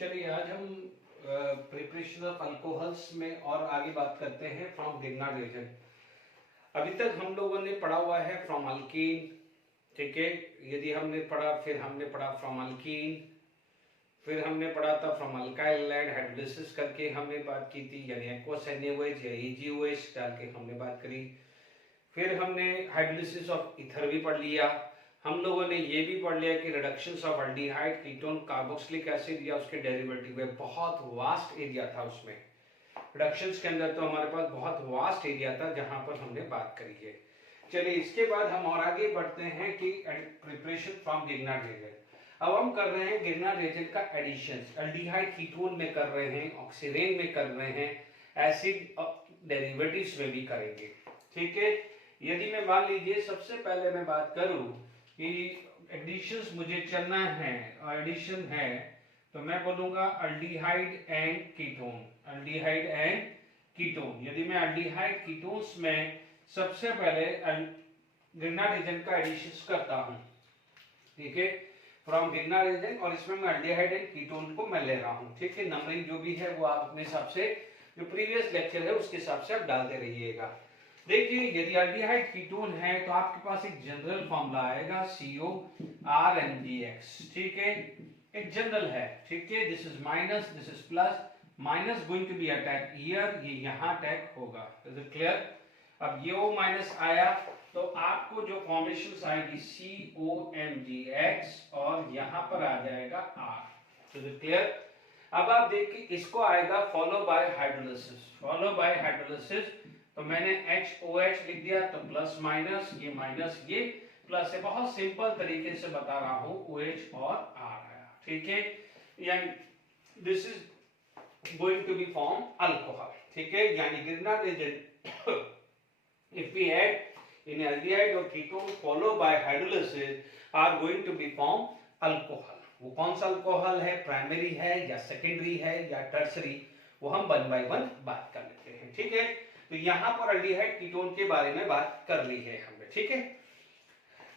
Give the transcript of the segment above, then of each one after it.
चलिए आज हम प्रिपरेशन ऑफ अल्कोहल्स में और आगे बात करते हैं फ्रॉम गिरनार रीजन। अभी तक हम लोगों ने पढ़ा हुआ है फ्रॉम अल्कीन, ठीक है। यदि हमने पढ़ा, फिर हमने पढ़ा फ्रॉम अल्कीन, फिर हमने पढ़ा था फ्रॉम अल्काइल एंड हाइड्रोलिसिस करके हमने बात की थी, यानी एक्वस NaOH या EgOH डाल के हमने बात करी। फिर हमने हाइड्रोलिसिस ऑफ ईथर भी पढ़ लिया। हम लोगों ने ये भी पढ़ लिया कि reductions of aldehyde, ketone, carboxylic acid या उसके डेरिवेटिव है। बहुत वास्ट एरिया था उसमें, रिडक्शंस के अंदर तो हमारे पास बहुत वास्ट एरिया था जहां पर हमने बात करी है। चलिए इसके बाद हम और आगे बढ़ते हैं कि प्रिपरेशन फ्रॉम गिरनार रीजन। अब हम कर रहे हैं गिरनार रीजन का एडिशन, अल्डिहाइड कीटोन में कर रहे हैं, ऑक्सीरेन में कर रहे हैं, एसिड डेरिवेटिव्स में भी करेंगे, ठीक है। यदि मैं मान लीजिए सबसे पहले मैं बात करूं कि एडिशंस मुझे चलना है, एडिशन है, तो मैं बोलूंगा aldehyde and ketone, aldehyde and ketone. यदि मैं अल्डिहाइड कीटोन्स में सबसे पहले गिरनार रीजन का एडिशन करता हूं, ठीक है, फ्रॉम गिरनार रीजन, और इसमें मैं अल्डिहाइड एंड कीटोन को मैं ले रहा हूं, ठीक है। नंबरिंग जो भी है वो आप अपने हिसाब से, जो प्रीवियस लेक्चर है उसके हिसाब से आप डालते रहिएगा। देखिए यदि अल्डिहाइड कीटोन है तो आपके पास एक जनरल फॉर्मूला आएगा CORNGX, ठीक है, एक जनरल है, ठीक है। This is minus, this is plus, minus going to be attack here, ये यहां अटैक होगा। Is it clear? अब ये O माइनस आया तो आपको जो फॉर्मेशन आएगी COMGX और यहां पर आ जाएगा R। Is it clear? अब आप देखिए इसको आएगा follow by hydrolysis, follow by hydrolysis, तो मैंने HOH लिख दिया, तो प्लस माइनस, ये माइनस, ये प्लस है। बहुत सिंपल तरीके से बता रहा हूं, OH और R आया, ठीक है। यानी this is going to be form alcohol, ठीक है। यानी Grignard reagent if we add in aldehyde or ketone followed by hydrolysis are going to be form alcohol। वो कौन सा अल्कोहल है, प्राइमरी है या सेकेंडरी है या टर्सरी, वो हम वन बाय वन बात कर लेते हैं, ठीक है। तो यहां पर अल्डिहाइड कीटोन के बारे में बात कर ली है हमने, ठीक है।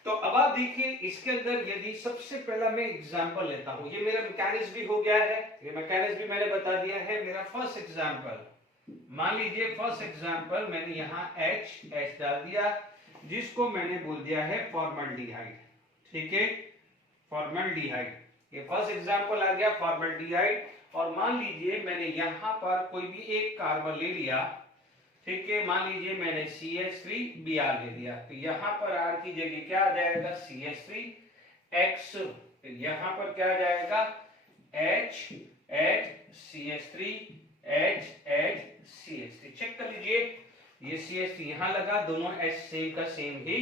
तो अब आप देखिए इसके अंदर यदि सबसे पहला मैं एग्जांपल लेता हूं, ये मेरा मैकेनिज्म भी हो गया है, ये मैकेनिज्म भी मैंने बता दिया है। मेरा फर्स्ट एग्जांपल, मान लीजिए फर्स्ट एग्जांपल मैंने यहां H डाल दिया, जिसको मैंने बोल दिया है फॉर्मल्डिहाइड, ठीक है, फॉर्मल्डिहाइड। ये फर्स्ट एग्जांपल आ गया फॉर्मल्डिहाइड। और मान लीजिए मैंने यहां पर कोई भी एक कार्बन ले लिया, ठीक है, मान लीजिए मैंने CH3Br ले लिया, तो यहां पर R की जगह क्या आ जाएगा, CH3X, यहां पर क्या आ जाएगा, CH3 CH3। चेक कर लीजिए, ये CH3 यहां लगा, दोनों H सेम का सेम ही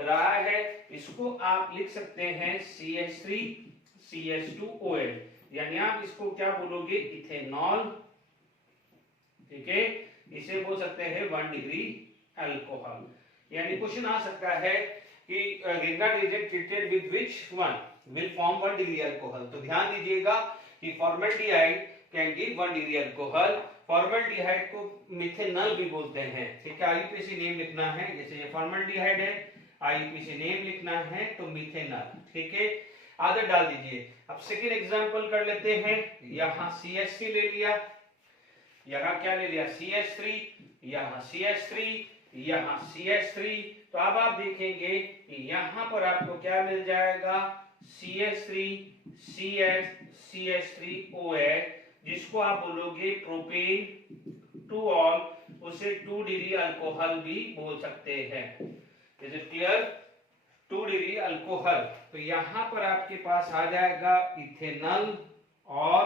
रहा है। इसको आप लिख सकते हैं CH3 CH2OL, यानी आप इसको क्या बोलोगे, इथेनॉल, ठीक है। इसे बोल सकते हैं 1 डिग्री अल्कोहल। यानी क्वेश्चन आ सकता है कि Grignard reagent treated with which one will form 1 degree alcohol. तो ध्यान दीजिएगा कि formaldehyde can give 1 degree alcohol. Formaldehyde को मिथेनॉल भी बोलते हैं, ठीक है। IUPAC नेम लिखना है, जैसे ये फॉर्मल्डिहाइड है, IUPAC नेम लिखना है तो मिथेनॉल, ठीक है। आदत डाल दीजिए। अब सेकंड एग्जांपल कर लेते हैं, यहां CH3 ले लिया, यहां क्या ले लिया, CH3, यहां CH3, यहां CH3। तो अब आप देखेंगे यहां पर आपको क्या मिल जाएगा, CH3 CH CH3OH, जिसको आप बोलोगे प्रोपेन 2 ऑल, उसे 2 डिग्री अल्कोहल भी बोल सकते हैं। Is it clear? 2 degree alcohol. तो यहां पर आपके पास आ जाएगा इथेनॉल और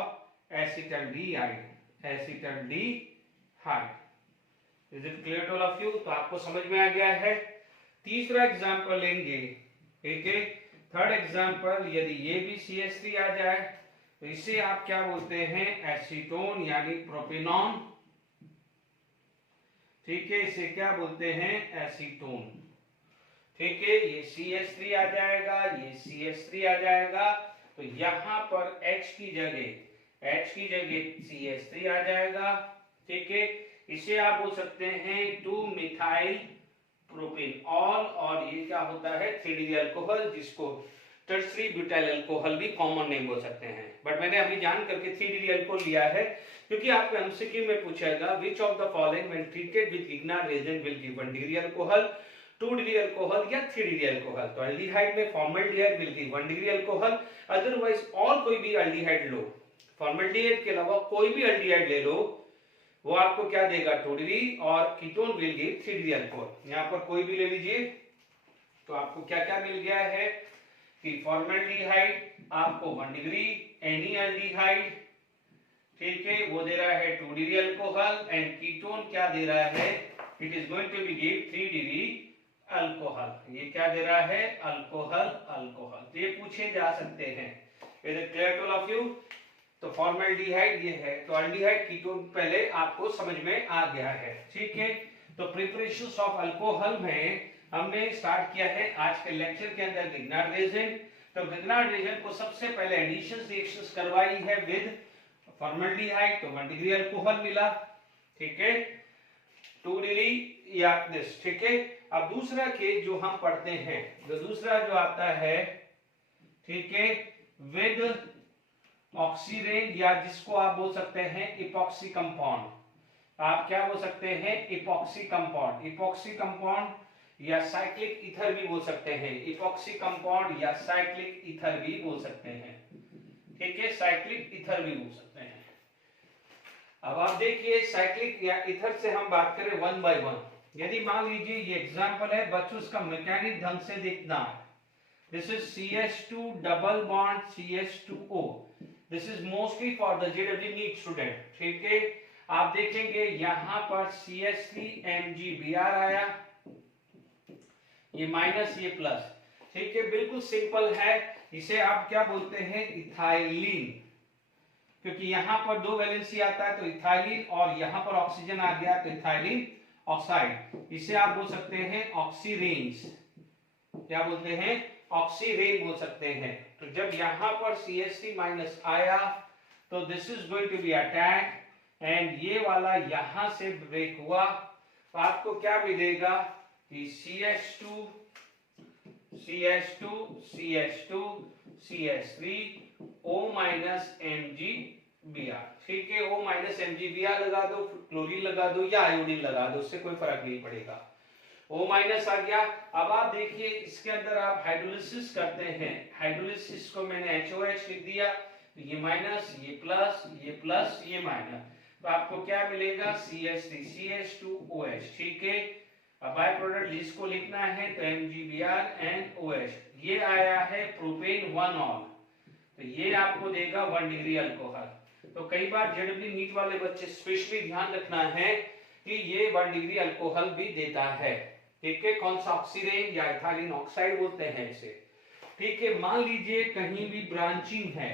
acetaldehyde, acetaldehyde. Is it clear to all of you? तो आपको समझ में आ गया है। तीसरा एग्जांपल लेंगे, ठीक है। थर्ड एग्जांपल, यदि ये भी CH3 आ जाए तो इसे आप क्या बोलते हैं, एसीटोन यानी प्रोपेनॉन, ठीक है, इसे क्या बोलते हैं, एसीटोन, ठीक है। ये CH3 आ जाएगा, ये CH3 आ जाएगा, तो यहां पर H की जगह CH3 आ जाएगा, ठीक है। इसे आप बोल सकते हैं 2 मिथाइल प्रोपेनॉल, और ये क्या होता है, 3 डिग्री अल्कोहल, जिसको टर्सरी ब्यूटाइल अल्कोहल भी कॉमन नेम बोल सकते हैं, बट मैंने अभी जान करके 3-डिग्री अल्कोहल लिया है क्योंकि आपको एमसीक्यू में पूछेगा which of the following when treated with Grignard reagent will give one degree alcohol, two degree alcohol या 3-डिग्री अल्कोहल। तो एल्डिहाइड में formaldehyde will give one degree alcohol, otherwise और कोई भी एल्डिहाइड लो, फॉर्मल्डिहाइड के अलावा कोई भी एल्डिहाइड ले लो, वो आपको क्या देगा 2-डिग्री, और ketone will give three degree alcohol. यहाँ पर कोई भी ले लीजिए तो आपको क्या क्या मिल गया है कि फॉर्मल्डिहाइड आपको 1-डिग्री, एनी एल्डिहाइड, ठीक है, वो दे रहा है 2-डिग्री अल्कोहल, एंड कीटोन क्या दे रहा है, it is going to be give three degree alcohol. ये क्या दे रहा है, अल्कोहल अल्कोहल। ये पूछे जा सकते हैं। Is it clear to all of you? तो फॉर्मल्डिहाइड ये है, तो एल्डिहाइड कीटोन पहले आपको समझ में आ गया है, ठीक है। तो प्रिपरेशंस ऑफ अल्कोहल में हमने स्टार्ट किया है आज के लेक्चर के अंदर गिग्नार्ड रिएजेंट। तो गिग्नार्ड रिएजेंट को सबसे पहले एडिशन रिएक्शंस करवाई है विद फॉर्मल्डिहाइड, तो 1-डिग्री अल्कोहल मिला, ठीक है, 2-डिग्री या दिस, ठीक है। अब दूसरा केस जो हम पढ़ते हैं, जो दूसरा जो आता है, ठीक है, विद ऑक्सीरेन या जिसको आप बोल सकते हैं इपॉक्सी कंपाउंड। आप क्या बोल सकते हैं, इपॉक्सी कंपाउंड, इपॉक्सी कंपाउंड या साइक्लिक ईथर भी बोल सकते हैं, इपॉक्सी कंपाउंड या साइक्लिक ईथर भी बोल सकते हैं, ठीक है, साइक्लिक ईथर भी बोल सकते हैं। अब आप देखिए साइक्लिक या ईथर से हम बात करें 1 by 1। यदि मान लीजिए ये एग्जांपल है बच्चों, इसका मैकेनिक ढंग से देखना। This is CH2 double bond CH2O। This is mostly for the JEE NEET student, ठीक है। आप देखेंगे यहां पर CH3MgBr आया, ये माइनस ये प्लस, ठीक है, बिल्कुल सिंपल है। इसे आप क्या बोलते हैं, इथाइलिन, क्योंकि यहां पर 2 वैलेंसी आता है तो इथाइलिन, और यहां पर ऑक्सीजन आ गया तो इथाइलिन ऑक्साइड। इसे आप बोल सकते हैं ऑक्सीरेन्स, क्या बोलते हैं, ऑक्सीरेन बोल सकते हैं। तो जब यहां पर CH3 माइनस आया तो this is going to be attack, and ये वाला यहां से ब्रेक हुआ, तो आपको क्या मिलेगा कि CH2 CH2 CH2 CH3 O minus MgBr, ठीक है, O माइनस MgBr लगा दो, क्लोरीन लगा दो या आयोडीन लगा दो, उससे कोई फर्क नहीं पड़ेगा। O माइनस आ गया। अब आप देखिए इसके अंदर आप हाइड्रोलिसिस करते हैं, हाइड्रोलिसिस को मैंने HOH लिख दिया, ये माइनस ये प्लस ये प्लस ये माइनस, तो आपको क्या मिलेगा CH3 CH2OH, ठीक है। अब बाय प्रोडक्ट जिसको लिखना है तो MgBr and OH, ये आया है प्रोपेन 1-ऑल, तो ये आपको देगा 1-डिग्री अल्कोहल। तो कई बार JEE नीट वाले बच्चे स्पेशली ध्यान रखना है कि ये 1-डिग्री अल्कोहल भी देता है, ठीक है, कौन सा, ऑक्सीरेन या इथाइलिन ऑक्साइड बोलते हैं इसे, ठीक है। मान लीजिए कहीं भी ब्रांचिंग है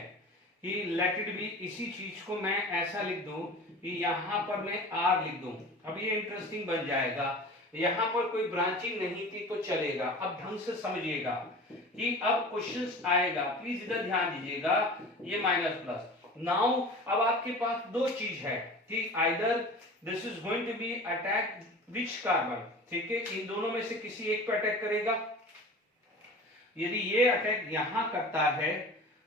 कि लेट इट बी, इसी चीज को मैं ऐसा लिख दूं कि यहां पर मैं R लिख दूं, अब ये इंटरेस्टिंग बन जाएगा। यहां पर कोई ब्रांचिंग नहीं थी तो चलेगा। अब ढंग से समझिएगा कि अब क्वेश्चंस आएगा, प्लीज इधर ध्यान दीजिएगा, ये माइनस प्लस। नाउ अब आपके पास 2 चीज है कि either this is going to be attack which carbon, ठीक है, इन दोनों में से किसी एक पे अटैक करेगा। यदि ये अटैक यहां करता है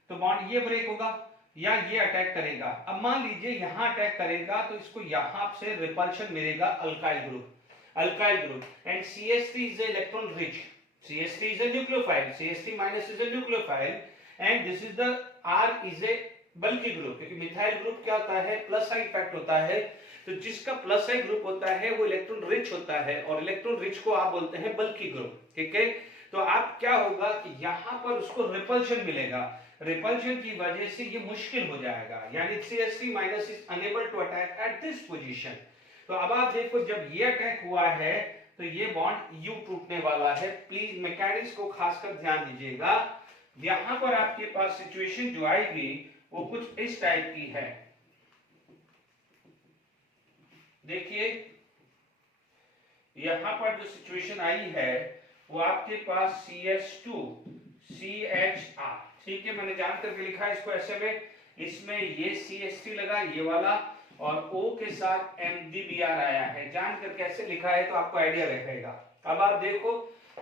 तो बॉन्ड ये ब्रेक होगा, या ये अटैक करेगा। अब मान लीजिए यहां अटैक करेगा तो इसको यहां से रिपल्शन मिलेगा alkyl group, alkyl group, and CH3 is electron rich, CH3 is a nucleophile, CH3 minus is a nucleophile, and this is the R is a bulky group, क्योंकि मिथाइल ग्रुप क्या होता है, प्लस साइड इफेक्ट होता है, तो जिसका plus side group होता है वो इलेक्ट्रॉन रिच होता है, और इलेक्ट्रॉन रिच को आप बोलते हैं बल्की ग्रुप, ठीक है। तो आप क्या होगा कि यहां पर उसको रिपल्शन मिलेगा, रिपल्शन की वजह से ये मुश्किल हो जाएगा, यानी CH3 minus is unable to attack at this position. तो अब आप देखो जब ये अटैक हुआ है तो ये बॉन्ड यू टूटने वाला है। प्लीज मैकेनिक्स को खासकर ध्यान दीजिएगा। यहां पर आपके पास सिचुएशन जो आएगी वो कुछ इस टाइप की है, देखिए यहां पर जो सिचुएशन आई है वो आपके पास CH2 CHR, ठीक है, मैंने जान करके लिखा है इसको ऐसे में, इसमें ये CH3 लगा ये वाला, और O के साथ MgBr आया है, जान कर कैसे लिखा है तो आपको आइडिया रहेगा। अब आप देखो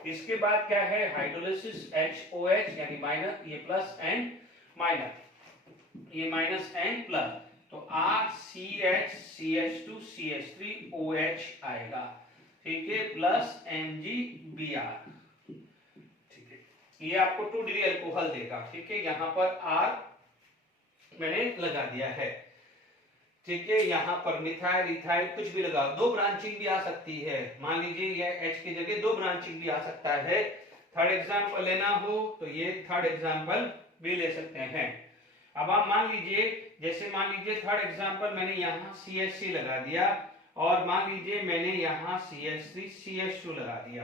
इसके बाद क्या है हाइड्रोलिसिस HOH यानी माइनस, ये प्लस एंड माइनस, ये माइनस एंड प्लस, तो RCH CH2 CH3 OH आएगा, ठीक है, प्लस MgBr, ठीक है, ये आपको 2 डिग्री अल्कोहल देगा, ठीक है। यहाँ पर R मैंने लगा दिया है, ठीक है। यहाँ पर मिथाइल इथाइल कुछ भी लगाओ, 2 ब्रांचिंग भी आ सकती है, मान लीजिए यह H की जगह 2 ब्रांचिंग भी आ सकता है। थर्ड एग्जांपल लेना हो तो ये थर्ड एग्जांपल भी ले सकते हैं। अब आप मान लीजिए, जैसे मान लीजिए थर्ड एग्जांपल मैंने यहाँ CH3 लगा दिया और मान लीजिए मैंने यहाँ CH3 CH2 लगा दिया,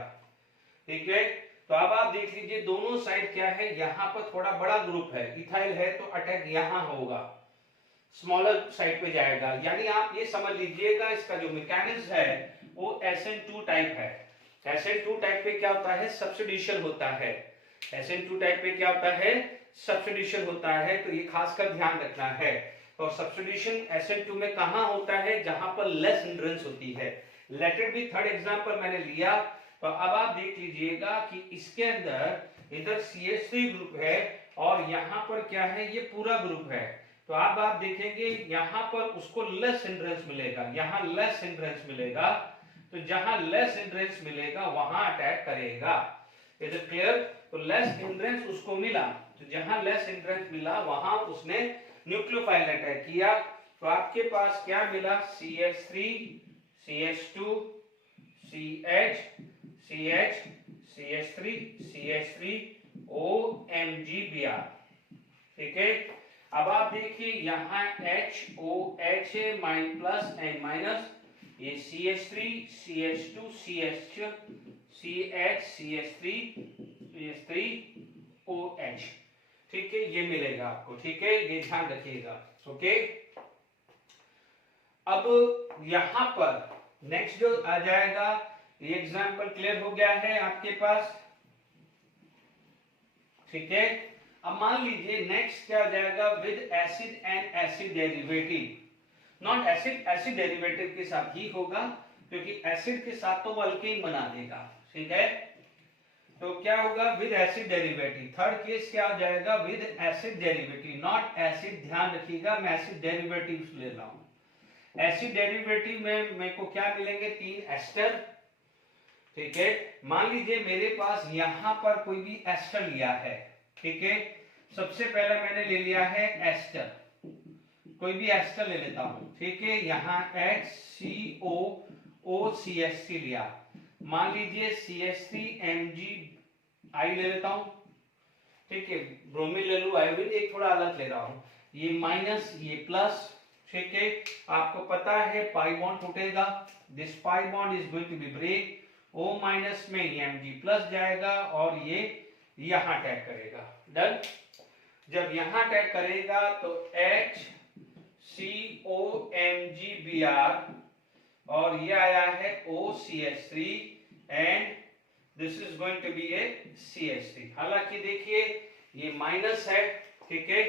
ठीक है। तो अब आप देख लीजिए दोनों साइड क्या है, यहाँ पर थोड़ा बड़ा ग्रुप है, इथाइल है तो अटैक यहाँ होगा, स्मॉलर साइड पे जाएगा, यानी आप ये समझ लीजिएगा इसका जो मैकेनिज्म है वो SN2 टाइप है। SN2 टाइप पे क्या होता है, सब्स्टिट्यूशन होता है। SN2 टाइप पे क्या होता है, सब्स्टिट्यूशन होता है, तो ये खासकर ध्यान रखना है। और सब्स्टिट्यूशन SN2 में कहां होता है, जहां पर लेस हिंड्रेंस होती है। Let it be third example मैंने लिया, तो अब आप देख लीजिएगा कि इसके अंदर इधर CH3 ग्रुप है और यहाँ पर क्या है, ये पूरा ग्रुप है, तो अब आप देखेंगे यहाँ पर उसको लेस हिंड्रेंस मिलेगा, यहाँ लेस हिंड्रेंस मिलेगा, तो जहां लेस हिंड्रेंस मिलेगा वहां अटैक करेगा। Is it clear? तो लेस हिंड्रेंस उसको मिला, तो जहां लेस हिंड्रेंस मिला वहां उसने न्यूक्लियोफाइल अटैक किया। तो आपके पास क्या मिला, CH3 CH2 CH CH CH3 CH3 OMgBr, ठीक है। अब आप देखिए यहाँ HOH है, माइन प्लस एंड माइनस, ये CH3 CH2 CH CH CH3 CH3 OH, ठीक है, ये मिलेगा आपको, ठीक है, ये ध्यान रखिएगा, ओके। अब यहाँ पर नेक्स्ट जो आ जाएगा, ये एग्जाम्पल क्लियर हो गया है आपके पास, ठीक है। अब मान लीजिए नेक्स्ट क्या हो जाएगा, with acid and acid derivative, not acid, acid derivative के साथ ही होगा क्योंकि एसिड के साथ तो वो अल्केन बना देगा, ठीक है। तो क्या होगा, with acid derivative. Third case क्या हो जाएगा, with acid derivative, not acid, ध्यान रखिएगा मैं एसिड डेरिवेटिव ले रहा हूं। एसिड डेरिवेटिव में मेरे को क्या मिलेंगे, 3 एस्टर, ठीक है। मान लीजिए मेरे पास यहां पर कोई भी एस्टर लिया है, ठीक है। सबसे पहले मैंने ले लिया है एस्टर, कोई भी एस्टर ले लेता हूं, ठीक है। यहाँ HCOOCH3 लिया, मान लीजिए CH3MgI ले लेता हूं, ठीक है। ब्रोमीन ले लूं, आयोडीन एक थोड़ा अलग ले रहा हूं, ये माइनस ये प्लस, ठीक है। आपको पता है पाई बॉन्ड टूटेगा, this pi bond is going to be break, O minus में ये Mg प्लस जाएगा और ये यहां अटैक करेगा, डन। जब यहां अटैक करेगा तो HCOMgBr और ये आया है OCH3 and this is going to be a CH3। हालांकि देखिए ये माइनस है, ठीक है,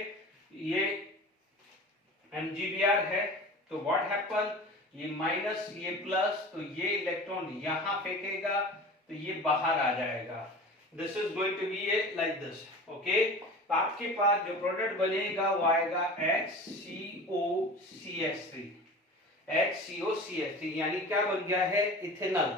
ये MgBr है, तो व्हाट हैपन, ये माइनस ये प्लस, तो ये इलेक्ट्रॉन यहां फेंकेगा तो ये बाहर आ जाएगा, this is going to be a like this, okay. तो आपके पास जो प्रोडक्ट बनेगा वो आएगा HCOCH3 यानी क्या बन गया है, इथेनॉल,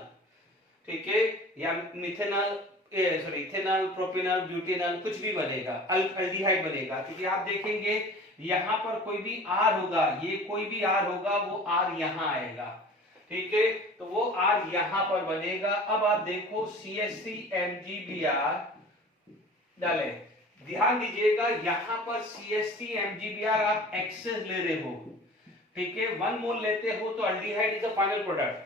ठीक है, या methanol, sorry ethanol, propanol, butanol, कुछ भी बनेगा, अल्डिहाइड बनेगा, क्योंकि आप देखेंगे यहाँ पर कोई भी R होगा, ये कोई भी R होगा वो R यहाँ आएगा, ठीक है, तो वो R यहाँ पर बनेगा। अब आप देखो CH3MgBr डाले, ध्यान दीजिएगा यहाँ पर CH3MgBr आप एक्सेस ले रहे हो, ठीक है। 1 मोल लेते हो तो aldehyde is the final product,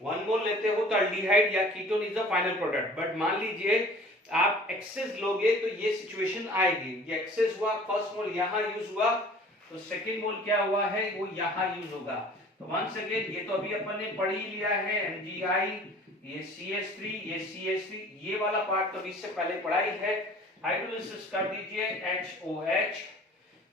1 मोल लेते हो तो अल्डिहाइड या ketone is the final product, but मान लीजिए आप एक्सेस लोगे तो ये सिचुएशन आएगी, ये एक्सेस हुआ, फर्स्ट मोल यहाँ यूज हुआ तो सेकंड मोल क्या हुआ है वो यहाँ यूज होगा। तो वंस अगेन ये तो अभी अपन ने पढ़ ही लिया है, MgI, ये CH3, ये CH3, ये वाला पार्ट तो इससे पहले पढ़ाई है। हाइड्रोलिसिस कर दीजिए HOH,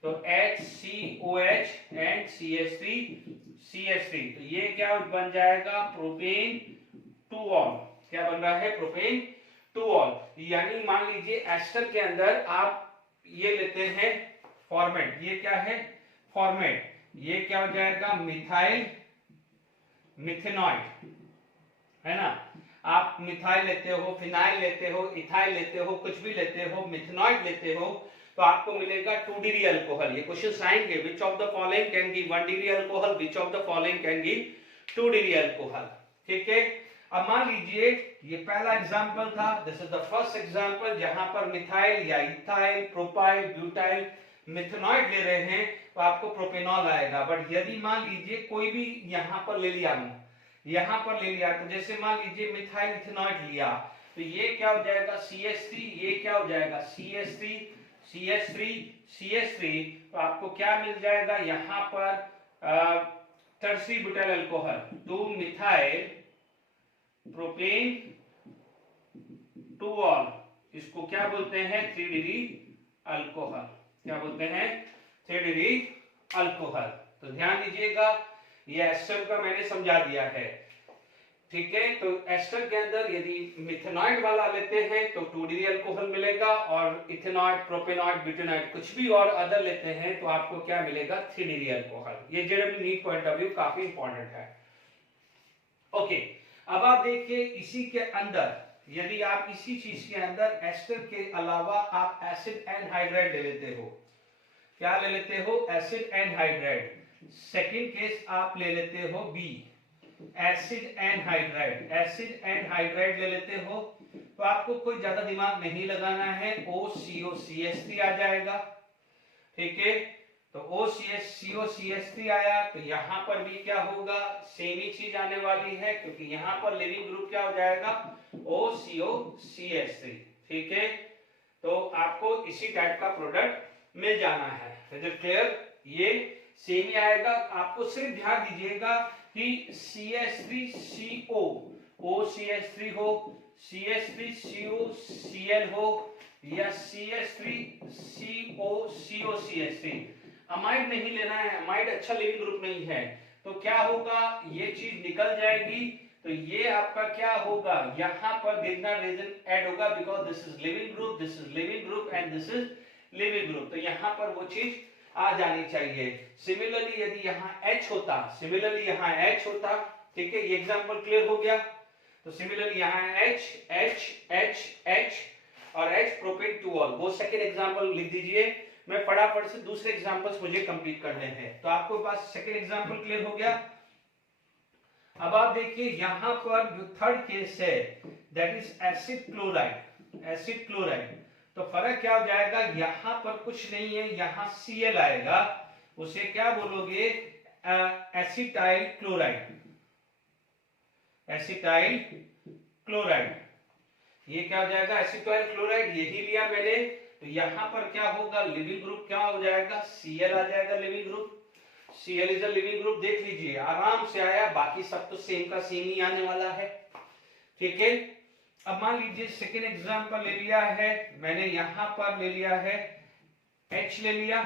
तो HCOH एंड CH3, तो ये क्या बन जाएगा, प्रोपेन 2 ऑन, क्या बन रहा है, प्रोपेन टू ऑल, यानी मान लीजिए एस्टर के अंदर आप ये लेते हैं फॉर्मेट, ये क्या है फॉर्मेट, ये क्या हो जाएगा मिथाइल मिथेनॉइड, है ना। आप मिथाइल लेते हो, फिनाइल लेते हो, इथाइल लेते हो, कुछ भी लेते हो, मिथेनॉइड लेते हो, तो आपको मिलेगा 2 डिग्री अल्कोहल। ये क्वेश्चन आएंगे, विच of the following can give 1 degree alcohol, which of the following can give 2 degree alcohol. ठीक है, अब मान लीजिए ये पहला एग्जांपल था, this is the first example, जहां पर मिथाइल या इथाइल, प्रोपाइल, ब्यूटाइल, मिथेनॉइड ले रहे हैं तो आपको प्रोपेनॉल आएगा। बट यदि मान लीजिए कोई भी यहां पर ले लिया, यहां पर ले लिया, तो जैसे मान लीजिए मिथाइल इथेनॉइड लिया, तो ये क्या हो जाएगा CH3, ये क्या हो जाएगा CH3, CH3, CH3, तो आपको क्या मिल जाएगा यहां पर tertiary butyl alcohol, 2 methyl propane 2 all, इसको क्या बोलते हैं 3 डिग्री अल्कोहल, क्या बोलते हैं 3 डिग्री अल्कोहल। तो ध्यान दीजिएगा, ये एस्टर का मैंने समझा दिया है। ठीक है, तो एस्टर के अंदर यदि मिथेनॉइड वाला लेते हैं तो 2 डिग्री अल्कोहल मिलेगा, और इथेनॉइड, प्रोपेनॉइड, ब्यूटेनॉइड कुछ भी और अदर लेते हैं तो आपको क्या मिलेगा 3 डिग्री अल्कोहल। ये जेडब्ल्यू नीट पॉइंट ऑफ व्यू काफी इंपॉर्टेंट है। ओके, अब आप देखिए इसी के अंदर, यदि आप इसी चीज के अंदर एस्टर के अलावा आप एसिड एनहाइड्राइड ले लेते हो, क्या ले लेते हो एसिड एनहाइड्राइड, सेकंड केस आप ले लेते हो B acid anhydride, acid anhydride ले लेते हो, तो आपको कोई ज्यादा दिमाग नहीं लगाना है, OCOCH3 आ जाएगा। ठीक है, तो OCOCH3 आया, तो यहां पर भी क्या होगा सेम ही चीज आने वाली है, क्योंकि यहां पर लिविंग ग्रुप क्या हो जाएगा OCOCH3। ठीक है, तो आपको इसी टाइप का प्रोडक्ट मिल जाना है। Is it clear? ये सेम ही आएगा, आपको सिर्फ ध्यान दीजिएगा कि CH3CO OCH3 हो, CH3COCl हो, या CH3COCOCH3। अमाइड नहीं लेना है, अमाइड अच्छा लिविंग ग्रुप नहीं है, तो क्या होगा ये चीज निकल जाएगी, तो ये आपका क्या होगा यहां पर गिरना रीजन ऐड होगा, because this is leaving group, this is leaving group and this is leaving group, तो यहां पर वो चीज आ जानी चाहिए। सिमिलरली यदि यहाँ H होता, सिमिलरली यहाँ H होता, ठीक है, ये एग्जांपल क्लियर हो गया। तो सिमिलरली यहाँ H H H H और H प्रोपेन 2 ऑल, वो सेकंड एग्जांपल लिख दीजिए, मैं फटाफट से दूसरे एग्जांपल्स मुझे कंप्लीट करने हैं। तो आपको पास सेकंड एग्जांपल क्लियर हो गया। अब आप देखिए यहाँ पर जो थर्ड केस है that is acid chloride, acid chloride, तो फर्क क्या हो जाएगा, यहां पर कुछ नहीं है, यहां Cl आएगा, उसे क्या बोलोगे एसिटाइल क्लोराइड, एसिटाइल क्लोराइड, ये क्या हो जाएगा एसिटाइल क्लोराइड, यही लिया मैंने, तो यहां पर क्या होगा लिविंग ग्रुप क्या हो जाएगा Cl आ जाएगा leaving group, Cl is a leaving group, देख लीजिए आराम से आया, बाकी सब तो सेम का सेम ही आने वाला है। ठीक है, अब मान लीजिए सेकेंड एग्जांपल ले लिया है मैंने, यहां पर ले लिया है H ले लिया,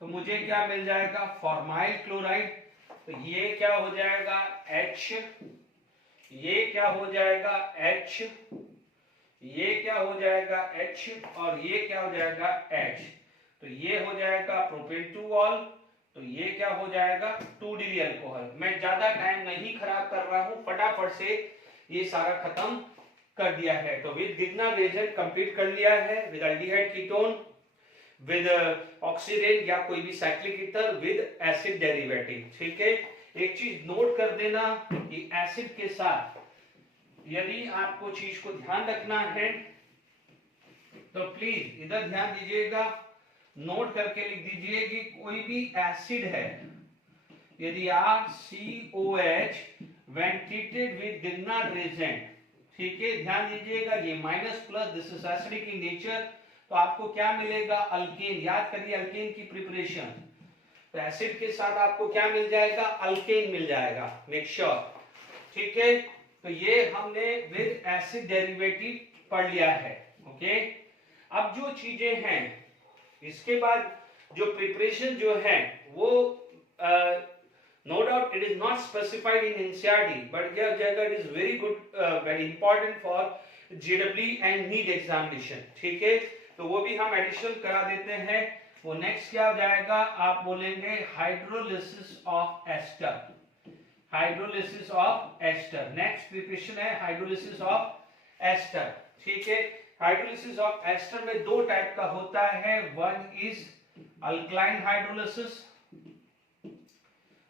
तो मुझे क्या मिल जाएगा फॉर्माइल क्लोराइड, तो ये क्या हो जाएगा H, ये क्या हो जाएगा H, ये क्या हो जाएगा H, और ये क्या हो जाएगा H, तो ये हो जाएगा प्रोपेन 2 ऑल, तो ये क्या हो जाएगा 2 डिग्री अल्कोहल। मैं ज्यादा टाइम नहीं खराब कर रहा हूं, फटाफट से ये सारा खत्म कर दिया है। तो विद गिग्ना रिएजेंट कंप्लीट कर लिया है, with aldehyde ketone, with oxidant या कोई भी cyclic ether, with acid derivative. ठीक है, एक चीज नोट कर देना कि एसिड के साथ यदि आपको चीज को ध्यान रखना है तो प्लीज इधर ध्यान दीजिएगा, नोट करके लिख दीजिए कि कोई भी एसिड है, यदि आप COH when treated with Grignard reagent, ठीक है, ध्यान दीजिएगा ये minus plus, this is acidic in nature, तो आपको क्या मिलेगा अल्केन, याद करिए अल्केन की प्रिपरेशन, तो एसिड के साथ आपको क्या मिल जाएगा अल्केन मिल जाएगा, मेक श्योर। ठीक है, तो ये हमने विद एसिड डेरिवेटिव पढ़ लिया है। ओके, अब जो चीजें हैं इसके बाद जो प्रिपरेशन जो है वो no doubt it is not specified in NCERT, but yeah, it is very good, very important for जेडब्ल्यू एंड नीट एग्जामिनेशन, ठीक है, तो वो भी हम एडिशनल करा देते हैं। वो नेक्स्ट क्या हो जाएगा, आप बोलेंगे hydrolysis of ester, hydrolysis of ester. Next preparation है हाइड्रोलिसिस ऑफ एस्टर, ठीक है। हाइड्रोलिसिस ऑफ एस्टर में दो टाइप का होता है, वन इज अल्कलाइन हाइड्रोलिसिस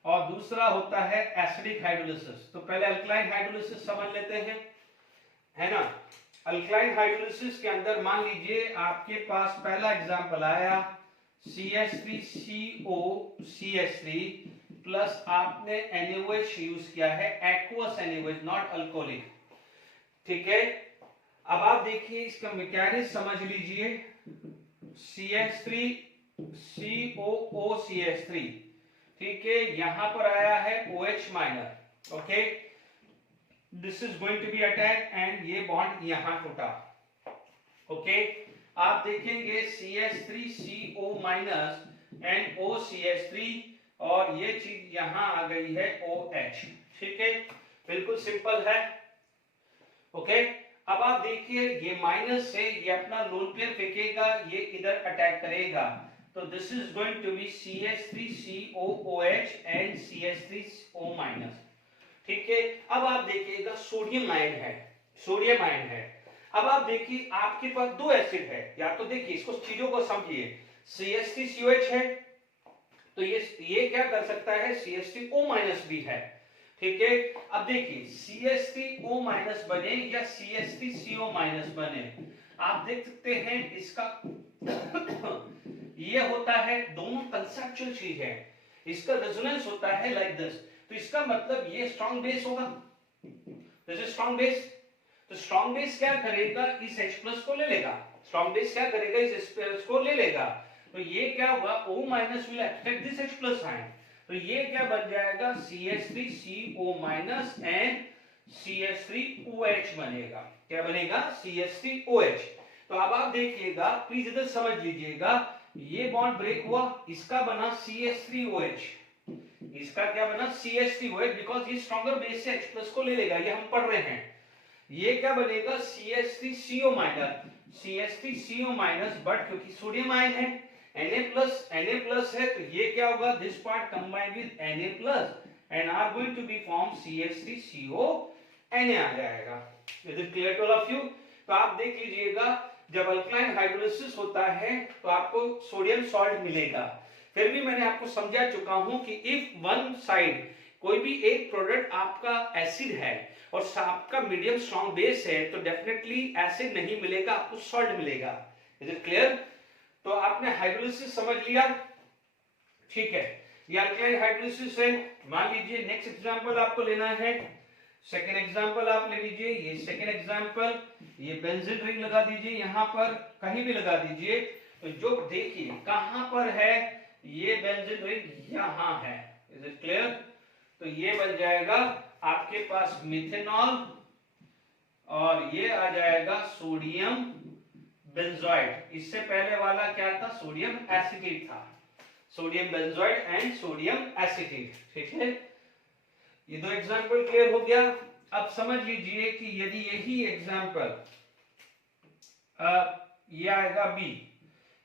और दूसरा होता है एसिडिक हाइड्रोलिसिस। तो पहले अल्कलाइन हाइड्रोलिसिस समझ लेते हैं, है ना। अल्कलाइन हाइड्रोलिसिस के अंदर मान लीजिए आपके पास पहला एग्जांपल आया CH3CO CH3 प्लस आपने NaOH यूज किया है, एक्वस NaOH, नॉट अल्कोहलिक, ठीक है। अब आप देखिए इसका मैकेनिज्म समझ लीजिए, CH3COO CH3, ठीक है, यहां पर आया है OH minor, okay, this is going to be attack and ये बॉन्ड यहां टूटा, ओके। आप देखेंगे CH3CO माइनस एंड OCH3 और ये चीज यहां आ गई है OH, ठीक है, बिल्कुल सिंपल है, ओके। अब आप देखिए ये माइनस से ये अपना लोन पेयर फेंकेगा, ये इधर अटैक करेगा, तो this is going to be CH3COOH and CH3O minus, ठीक है। अब आप देखिएगा सोडियम आयन है, सोडियम आयन है। अब आप देखिए आपके पास दो एसिड है, या तो देखिए इसको चीजों को समझिए, CH3COH है तो ये क्या कर सकता है, CH3O माइनस भी है, ठीक है। अब देखिए CH3O माइनस बने या CH3CO माइनस बने, आप देख सकते हैं इसका ये होता है, दोनों कंसेप्चुअल चीज है, इसका रेजोनेंस होता है लाइक दिस, तो इसका मतलब ये स्ट्रॉन्ग बेस होगा, दिस इज स्ट्रॉन्ग बेस। तो स्ट्रॉन्ग बेस क्या करेगा, इस H प्लस को ले लेगा, स्ट्रॉन्ग बेस क्या करेगा, इस H प्लस को ले लेगा, तो ये क्या होगा, O minus will attract this H plus ion, तो ये क्या बन जाएगा, CH3CO माइनस एंड CH3OH बनेगा, क्या बनेगा, CH3OH। तो अब आप देखिएगा, प्लीज इधर समझ लीजिएगा, ये बॉन्ड ब्रेक हुआ, इसका बना CH3OH, इसका क्या बना CH3OH, बिकॉज ये स्ट्रॉन्गर बेस से H प्लस को ले लेगा, ये हम पढ़ रहे हैं। ये क्या बनेगा, CH3CO minus, CH3CO minus, but क्योंकि सोडियम आयन है, Na प्लस है, तो ये क्या होगा, this part combined with Na plus and are going to be form CH3CO Na आ जाएगा। Is it clear to all of you. तो आप देख लीजिएगा, जब अल्कलाइन हाइड्रोलिसिस होता है तो आपको सोडियम सॉल्ट मिलेगा। फिर भी मैंने आपको समझा चुका हूं कि इफ वन साइड कोई भी एक प्रोडक्ट आपका एसिड है और आपका मीडियम स्ट्रॉन्ग बेस है, तो डेफिनेटली एसिड नहीं मिलेगा, आपको सॉल्ट मिलेगा। Is it clear. तो आपने हाइड्रोलिसिस समझ लिया, ठीक है, ये अल्कलाइन हाइड्रोलिसिस है। मान लीजिए नेक्स्ट एग्जांपल आपको लेना है, सेकेंड एग्जांपल आप ले लीजिए, ये सेकेंड एग्जांपल, ये बेंजीन रिंग लगा दीजिए, यहां पर कहीं भी लगा दीजिए, तो जो देखिए कहां पर है, ये बेंजीन रिंग यहां है। Is it clear. तो ये बन जाएगा आपके पास मिथेनॉल और ये आ जाएगा सोडियम बेंजोइड। इससे पहले वाला क्या था, सोडियम एसिटेट था, sodium benzoate and sodium acetate, ठीक है। ये दो एग्जांपल क्लियर हो गया। अब समझ लीजिए कि यदि यही एग्जांपल ये आएगा बी,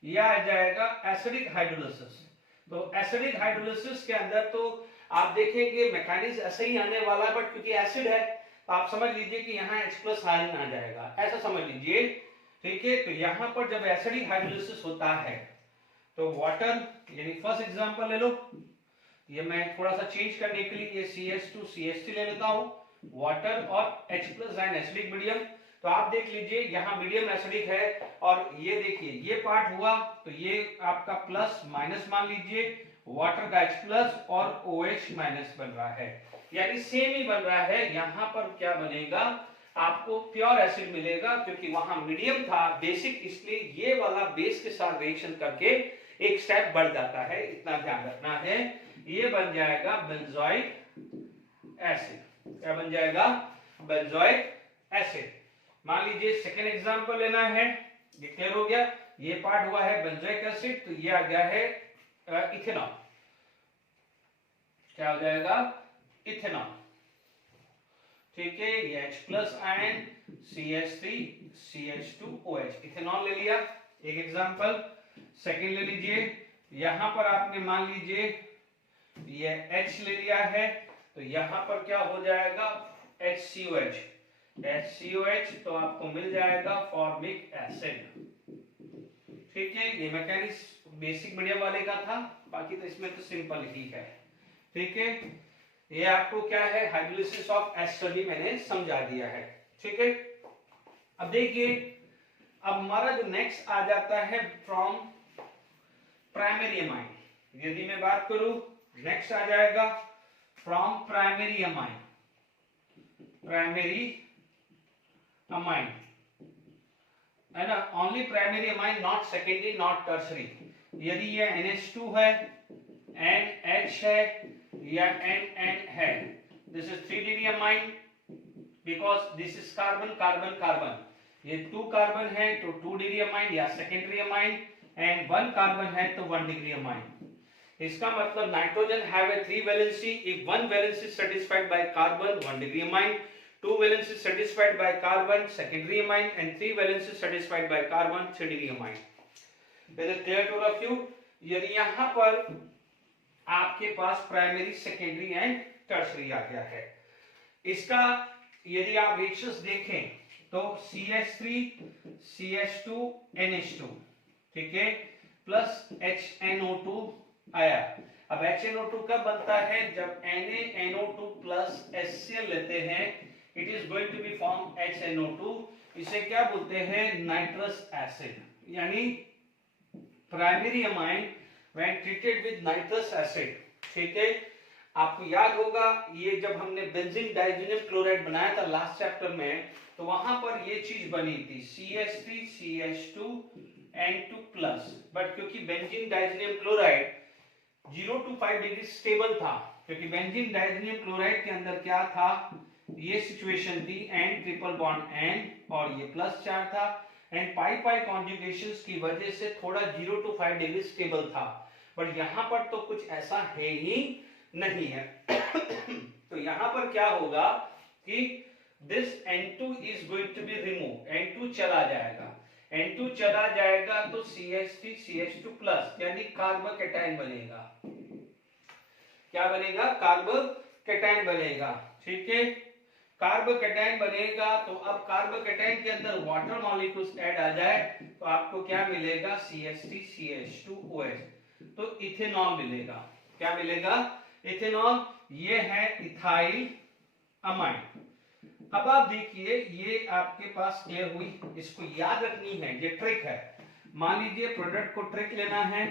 ये आ जाएगा एसिडिक हाइड्रोलिसिस। तो एसिडिक हाइड्रोलिसिस के अंदर तो आप देखेंगे मैकेनिज्म ऐसे ही आने वाला है, बट क्योंकि एसिड है तो आप समझ लीजिए कि यहाँ H प्लस आयन आ जाएगा, ऐसा समझ लीजिए, ठीक है। तो यहाँ पर जब एसिडिक हाइड्रोलिसिस होता है तो वाटर, यानी फर्स्ट एग्जांपल ले लो, ये मैं थोड़ा सा चेंज करने के लिए ये CH2 CH3 ले लेता हूं, वाटर और H plus ion acidic medium. तो आप देख लीजिए यहाँ मीडियम एसिडिक है, और ये देखिए ये पार्ट हुआ तो ये आपका प्लस माइनस मान लीजिए, वाटर का H प्लस और OH माइनस बन रहा है, यानी सेम ही बन रहा है। यहाँ पर क्या बनेगा, आपको प्योर एसिड मिलेगा, क्योंकि वहां मीडियम था बेसिक, इसलिए ये वाला बेस के साथ रिएक्शन करके एक स्टेप बढ़ जाता है, इतना ध्यान रखना है। ये बन जाएगा बेंजोइक एसिड, क्या बन जाएगा, बेंजोइक एसिड। मान लीजिए सेकेंड एग्जांपल लेना है, ये क्लियर हो गया, ये पार्ट हुआ है बेंजोइक एसिड, तो ये आ गया है इथेनॉल, क्या हो जाएगा, इथेनॉल, ठीक है। ये H plus ion CH3 CH2OH, ethanol ले लिया एक एग्जांपल। सेकंड ले लीजिए, यहां पर आपने मान लीजिए ये H ले लिया है, तो यहां पर क्या हो जाएगा HCOH, HCOH तो आपको मिल जाएगा फॉर्मिक एसिड। ठीक है, ये मैकेनिक्स बेसिक मीडियम वाले का था, बाकी तो इसमें तो सिंपल ही है। ठीक है, ये आपको क्या है हाइड्रोलिसिस ऑफ एस्टर भी मैंने समझा दिया है। ठीक है, अब देखिए अब हमारा जो नेक्स्ट आ जाता है फ्रॉम प्राइमरी अमाइन। यदि मैं बात करूं नेक्स्ट आ जाएगा from primary amine, primary amine है ना, only primary amine, not secondary not tertiary. यदि ये NH2 है, NH है या NN है, this is 3 degree amine because this is carbon carbon carbon. ये 2 कार्बन है तो 2 डिग्री अमाइन या सेकेंडरी अमाइन, एंड 1 कार्बन है तो 1 डिग्री अमाइन। इसका मतलब nitrogen have a 3 valency, if 1 valency satisfied by carbon 1 degree amine, 2 valency satisfied by carbon secondary amine, and 3 valency satisfied by carbon 3 degree amine. Is it clear to all of you? यदि यहां पर आपके पास primary secondary and tertiary आ गया है, इसका यदि आप रेशियोस देखें तो CH3 CH2 NH2, ठीक है, प्लस HNO2 आया। अब HNO2 कब बनता है? जब NaNO2 प्लस HCl लेते हैं, it is going to be form HNO2। इसे क्या बोलते हैं? नाइट्रस एसिड, यानी primary amine when treated with nitrous acid. ठीक है, आपको याद होगा ये जब हमने बेंजीन डाइज़ोनियम क्लोराइड बनाया था लास्ट चैप्टर में, तो वहां पर ये चीज बनी थी CH3 CH2 N2 plus, but क्योंकि benzene diazonium chloride 0 to 5 degree stable था, क्योंकि बेंजीन डाइज़ोनियम क्लोराइड के अंदर क्या था, ये सिचुएशन थी N ट्रिपल बॉन्ड N और ये प्लस चार्ज था, एंड पाई पाई कॉन्जुगेशंस की वजह से थोड़ा 0 to 5 डिग्री स्टेबल था, बट यहां पर तो कुछ ऐसा है ही नहीं है। तो यहां पर क्या होगा कि this N2 is going to be removed, N2 चला जाएगा, N2 चला जाएगा तो CH3 CH2 प्लस यानी कार्बोकैटायन बनेगा। क्या बनेगा? कार्बोकैटायन बनेगा। ठीक है, कार्बोकैटायन बनेगा तो अब कार्बोकैटायन के अंदर वाटर मॉलिक्यूल्स ऐड आ जाए तो आपको क्या मिलेगा? CH3 CH2OH, तो इथेनॉल मिलेगा। क्या मिलेगा? इथेनॉल। ये है इथाइल अमाइन। अब आप देखिए ये आपके पास क्लियर हुई, इसको याद रखनी है, ये ट्रिक है। मान लीजिए प्रोडक्ट को ट्रिक लेना है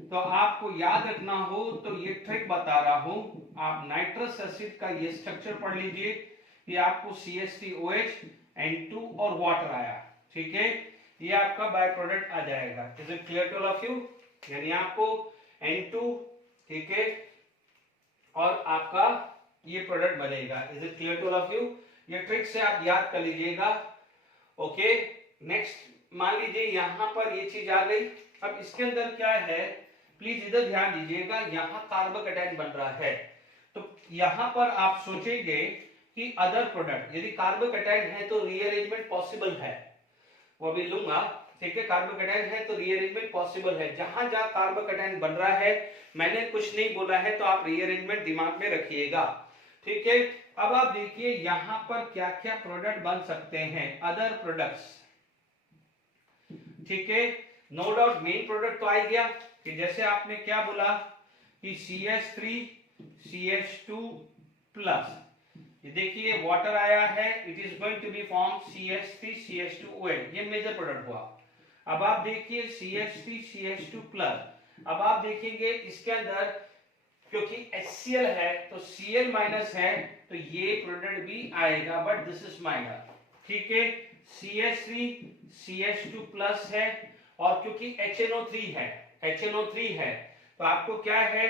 तो आपको याद रखना हो तो ये ट्रिक बता रहा हूं। आप नाइट्रस एसिड का ये स्ट्रक्चर पढ़ लीजिए, ये आपको CH3OH N2 और वाटर आया। ठीक है, ये आपका बाय प्रोडक्ट आ जाएगा। Is it clear to all of you? यानी आपको N2, ठीक है, और आपका ये प्रोडक्ट बनेगा। Is it clear to all of you? ये ट्रिक से आप याद कर लीजिएगा। ओके, नेक्स्ट मान लीजिए यहां पर ये चीज आ गई। अब इसके अंदर क्या है, प्लीज इधर ध्यान दीजिएगा, यहां कार्बोकैटायन बन रहा है, तो यहां पर आप सोचेंगे कि अदर प्रोडक्ट, यदि कार्बोकैटायन है तो रीअरेंजमेंट पॉसिबल है, वो भी लूंगा। ठीक है, कार्बोकैटायन है तो रीअरेंजमेंट पॉसिबल है। जहां जहां कार्बोकैटायन बन रहा है, मैंने कुछ नहीं बोला है तो आप रीअरेंजमेंट दिमाग में रखिएगा। ठीक है, अब आप देखिए यहां पर क्या क्या प्रोडक्ट बन सकते हैं, अदर प्रोडक्ट्स। ठीक है, नो डाउट मेन प्रोडक्ट तो आ गया कि जैसे आपने क्या बोला कि CH3 CH2 प्लस, ये देखिए वाटर आया है, it is going to be form CH3 CH2OH, ये मेजर प्रोडक्ट हुआ। अब आप देखिए CH3 CH2 प्लस, अब आप देखेंगे इसके अंदर क्योंकि HCl है तो Cl माइनस है तो ये प्रोडक्ट भी आएगा, बट दिस इज माइनर। ठीक है, CH3 CH2 प्लस है और क्योंकि HNO3 है तो आपको क्या है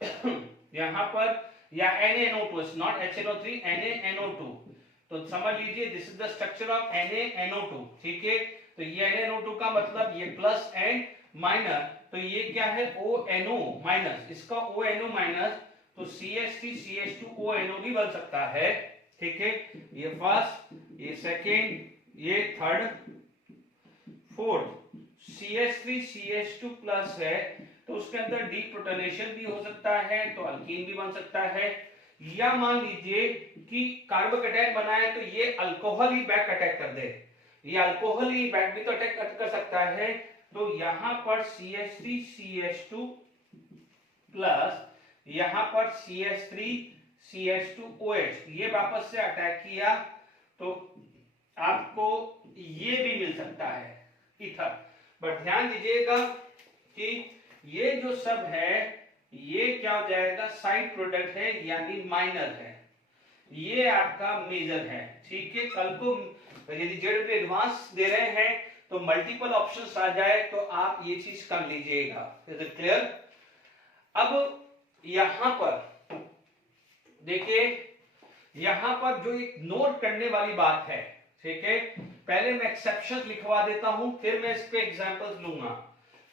यहां पर या NaNO2, नॉट HNO3, NaNO2, तो समझ लीजिए this is the structure of NaNO2। ठीक है, तो ये NaNO2 का मतलब ये प्लस एंड माइनस, तो ये क्या है ONO माइनस, इसका ONO माइनस, तो CH3 CH2ONO भी बन सकता है। ठीक है, ये फर्स्ट, ये सेकेंड, ये third, fourth. CH3 CH2 plus है तो उसके अंदर डीप्रोटोनेशन भी हो सकता है, तो अल्कीन भी बन सकता है, या मान लीजिए कि कार्बोकैटायन बना है तो ये अल्कोहल ही बैक अटैक कर दे, ये अल्कोहल ही बैक भी तो अटैक कर सकता है। तो यहां पर CH3 CH2 प्लस यहां पर CH3 CH2OH ये वापस से अटैक किया तो आपको ये भी मिल सकता है ईथर। बट ध्यान दीजिएगा कि ये जो सब है ये क्या हो जाएगा, साइड प्रोडक्ट है यानी माइनर है, ये आपका मेजर है। ठीक है, कल को यदि जेड एडवांस दे रहे हैं तो मल्टीपल ऑप्शंस आ जाए तो आप ये चीज कर लीजिएगा। Is it clear? अब यहां पर देखिए, यहां पर जो एक नोट करने वाली बात है, ठीक है, पहले मैं एक्सेप्शन लिखवा देता हूं फिर मैं इस पे एग्जांपल्स लूंगा।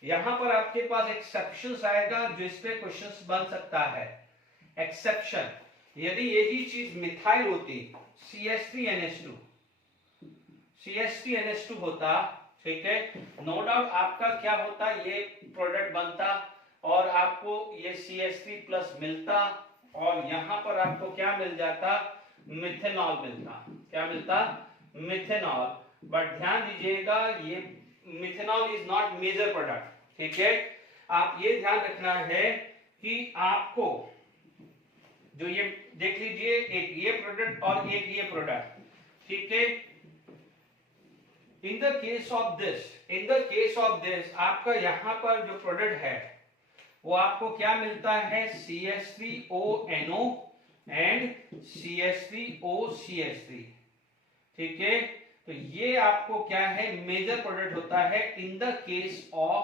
यहां पर आपके पास एक्सेप्शंस आएगा जो इस पे क्वेश्चंस बन सकता है। एक्सेप्शन, यदि यही चीज मिथाइल होती CH3NH2 CH3NH2 होता, ठीक है, नो डाउट आपका क्या होता, ये प्रोडक्ट बनता और आपको ये CH3 प्लस मिलता और यहां पर आपको क्या मिल जाता, मिथेनॉल मिलता। क्या मिलता? मिथेनॉल। बट ध्यान दीजिएगा ये methanol is not major product. ठीक है, आप ये ध्यान रखना है कि आपको जो ये देख लीजिए, एक ये प्रोडक्ट और एक ये प्रोडक्ट, ठीक है, in the case of this आपका यहां पर जो प्रोडक्ट है वो आपको क्या मिलता है, CH3ONO एंड CH3OCH3। ठीक है, तो ये आपको क्या है, मेजर प्रोडक्ट होता है in the case of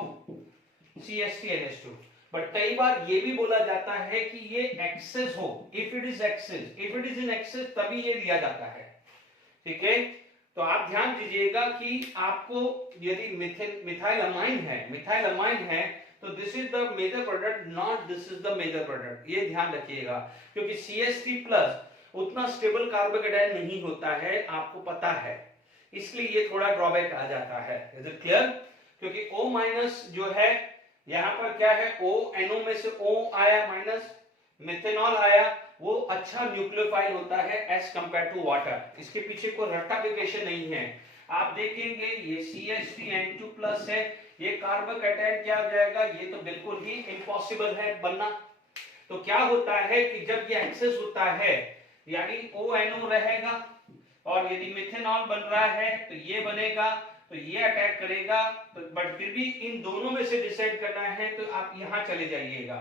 CH3NH2। But कई बार ये भी बोला जाता है कि ये एक्सेस हो, if it is in excess तभी ये लिया जाता है। ठीक है, तो आप ध्यान दीजिएगा कि आपको यदि मिथाइल अमाइन है तो this is the major product, not this is the major product, ये ध्यान रखिएगा। क्योंकि CH3 प्लस उतना स्टेबल कार्बोकैटायन नहीं होता है, आपको पता है, इसलिए ये थोड़ा ड्रॉबैक आ जाता है। Is it clear? क्योंकि O माइनस जो है यहां पर क्या है, ONO में से O आया माइनस, मिथेनॉल आया, वो अच्छा न्यूक्लियोफाइल होता है एज कंपेयर टू वाटर। इसके पीछे कोई रट्टाफिकेशन नहीं है। आप देखेंगे ये CH3N2 प्लस है, ये कार्बोकैटायन क्या हो जाएगा, ये तो बिल्कुल ही इम्पॉसिबल है बनना। तो क्या होता है कि जब ये एक्सेस होता है यानी ONO रहेगा और यदि मिथेनॉल बन रहा है तो ये बनेगा, तो ये अटैक करेगा। तो बट फिर भी इन दोनों में से डिसाइड करना है तो आप यहां चले जाइएगा,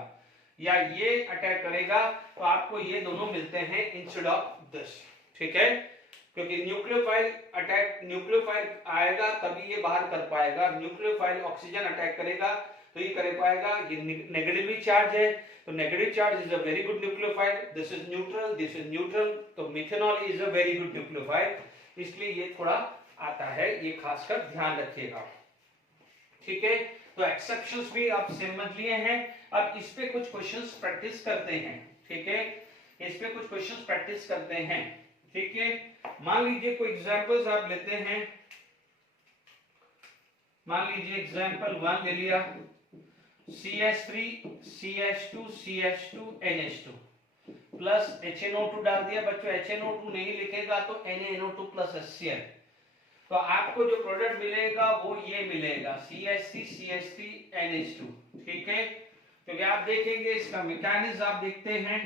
या ये अटैक करेगा तो आपको ये दोनों मिलते हैं इंस्टेड ऑफ दिस। ठीक है, क्योंकि न्यूक्लियोफाइल आएगा तभी ये बाहर कर पाएगा, न्यूक्लियोफाइल ऑक्सीजन अटैक करेगा तो ये कर पाएगा। ये नेगेटिवली चार्ज है तो negative charge is a very good nucleophile, this is neutral, तो methanol is a very good nucleophile, इसलिए ये थोड़ा आता है, ये खासकर ध्यान रखिएगा। ठीक है, तो एक्सेप्शंस भी आप समझ लिए हैं। अब इस पे कुछ क्वेश्चंस प्रैक्टिस करते हैं। ठीक है, इस पे कुछ क्वेश्चंस प्रैक्टिस करते हैं। ठीक है, मान लीजिए कोई एग्जांपल्स आप लेते हैं, मान लीजिए एग्जांपल 1 ले लिया, CH3 CH2 CH2 NH2 plus HNO2 डाल दिया। बच्चों HNO2 नहीं लिखेगा तो NaNO2 प्लस HCl, तो आपको जो प्रोडक्ट मिलेगा वो ये मिलेगा CH3 CH3 NH2। ठीक है, क्योंकि आप देखेंगे इसका मैकेनिज्म आप देखते हैं